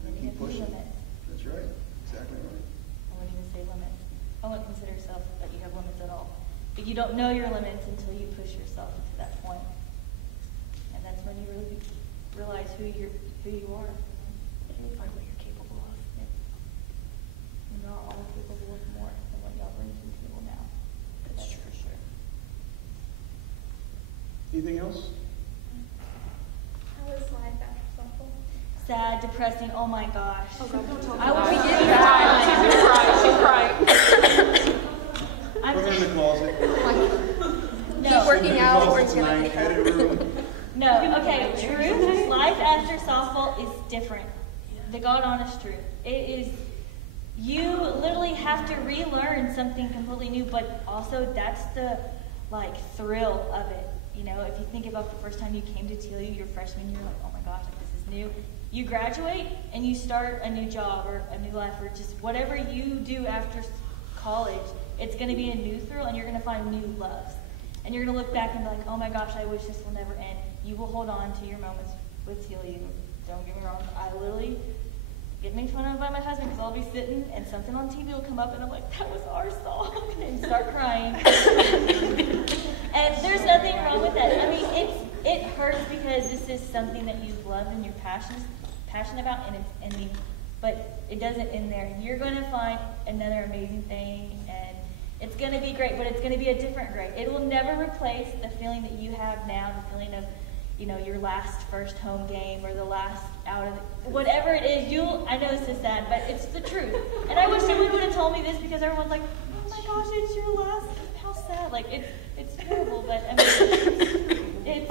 And then And you keep have new pushing. limits. That's right. Exactly right. I wouldn't even say limits. I wouldn't consider yourself that you have limits at all. But you don't know your limits until you push yourself to that point. And that's when you really realize who you are. And you find what you're capable of. And y'all are capable of more than what y'all bring to the table now. That's for sure. Anything else? How was life after softball? Sad, depressing, oh my gosh. Oh God, don't talk I about would it. be She's crying. I'm Put her in the closet. no. Working out or Closet tonight, head in the room. No, okay, truth, life after softball is different. The God honest truth. It is, you literally have to relearn something completely new, but also that's the, thrill of it. You know, if you think about the first time you came to TLU, your freshman year, like, oh my gosh, this is new. You graduate and you start a new job or a new life or just whatever you do after college, it's going to be a new thrill and you're going to find new loves. And you're going to look back and be like, oh my gosh, I wish this will never end. You will hold on to your moments with TLU. Don't get me wrong. I literally get made fun of by my husband because I'll be sitting and something on TV will come up and I'm like, that was our song, and start crying. And there's nothing wrong with that. I mean, it hurts because this is something that you've loved and you're passionate about, and it's ending. But it doesn't end there. You're going to find another amazing thing, and it's going to be great, but it's going to be a different great. It will never replace the feeling that you have now, the feeling of, you know, your last first home game or the last out of the, whatever it is. I know this is sad, but it's the truth. And I wish someone would have told me this because everyone's like, oh my gosh, it's your last. How sad. Like, it's terrible, but I mean, it's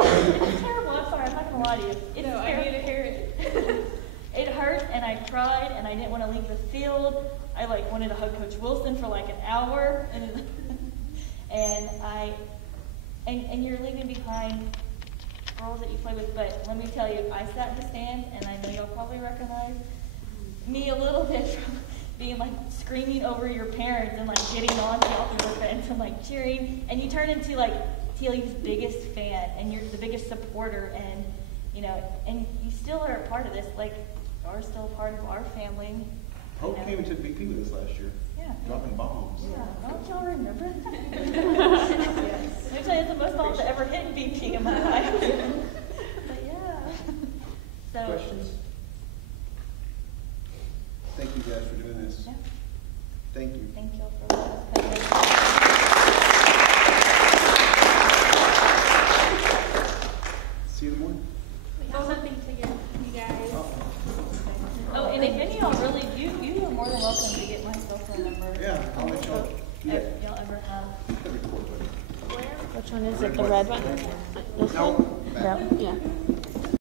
terrible. I'm sorry, I'm not going to lie to you. It's No, I need to hear it. It hurt, and I cried, and I didn't want to leave the field. I wanted to hug Coach Wilson for an hour, and you're leaving behind girls that you play with. But let me tell you, I sat in the stands, and I know y'all probably recognize me a little bit from being screaming over your parents and getting on y'all through the fence and cheering, and you turn into TLU's biggest fan, and you're the biggest supporter, and you know, and you still are a part of this. You're still a part of our family. Hope came and took BP with us last year. Yeah. Dropping bombs. Yeah. Don't y'all remember? Yes. Let me tell you, it's the most bombs that ever hit BP in my life. But yeah. So. Questions? Thank you guys for doing this. Yeah. Thank you. Thank y'all for letting us come. See you in the morning. We have something to give you guys. Oh, and if any of y'all really, you are more than welcome to get my cell phone number. Yeah, I'll let y'all do that. If y'all ever have. That'd be cool, buddy. Which one is it? The red one? This No, one? back. Yeah.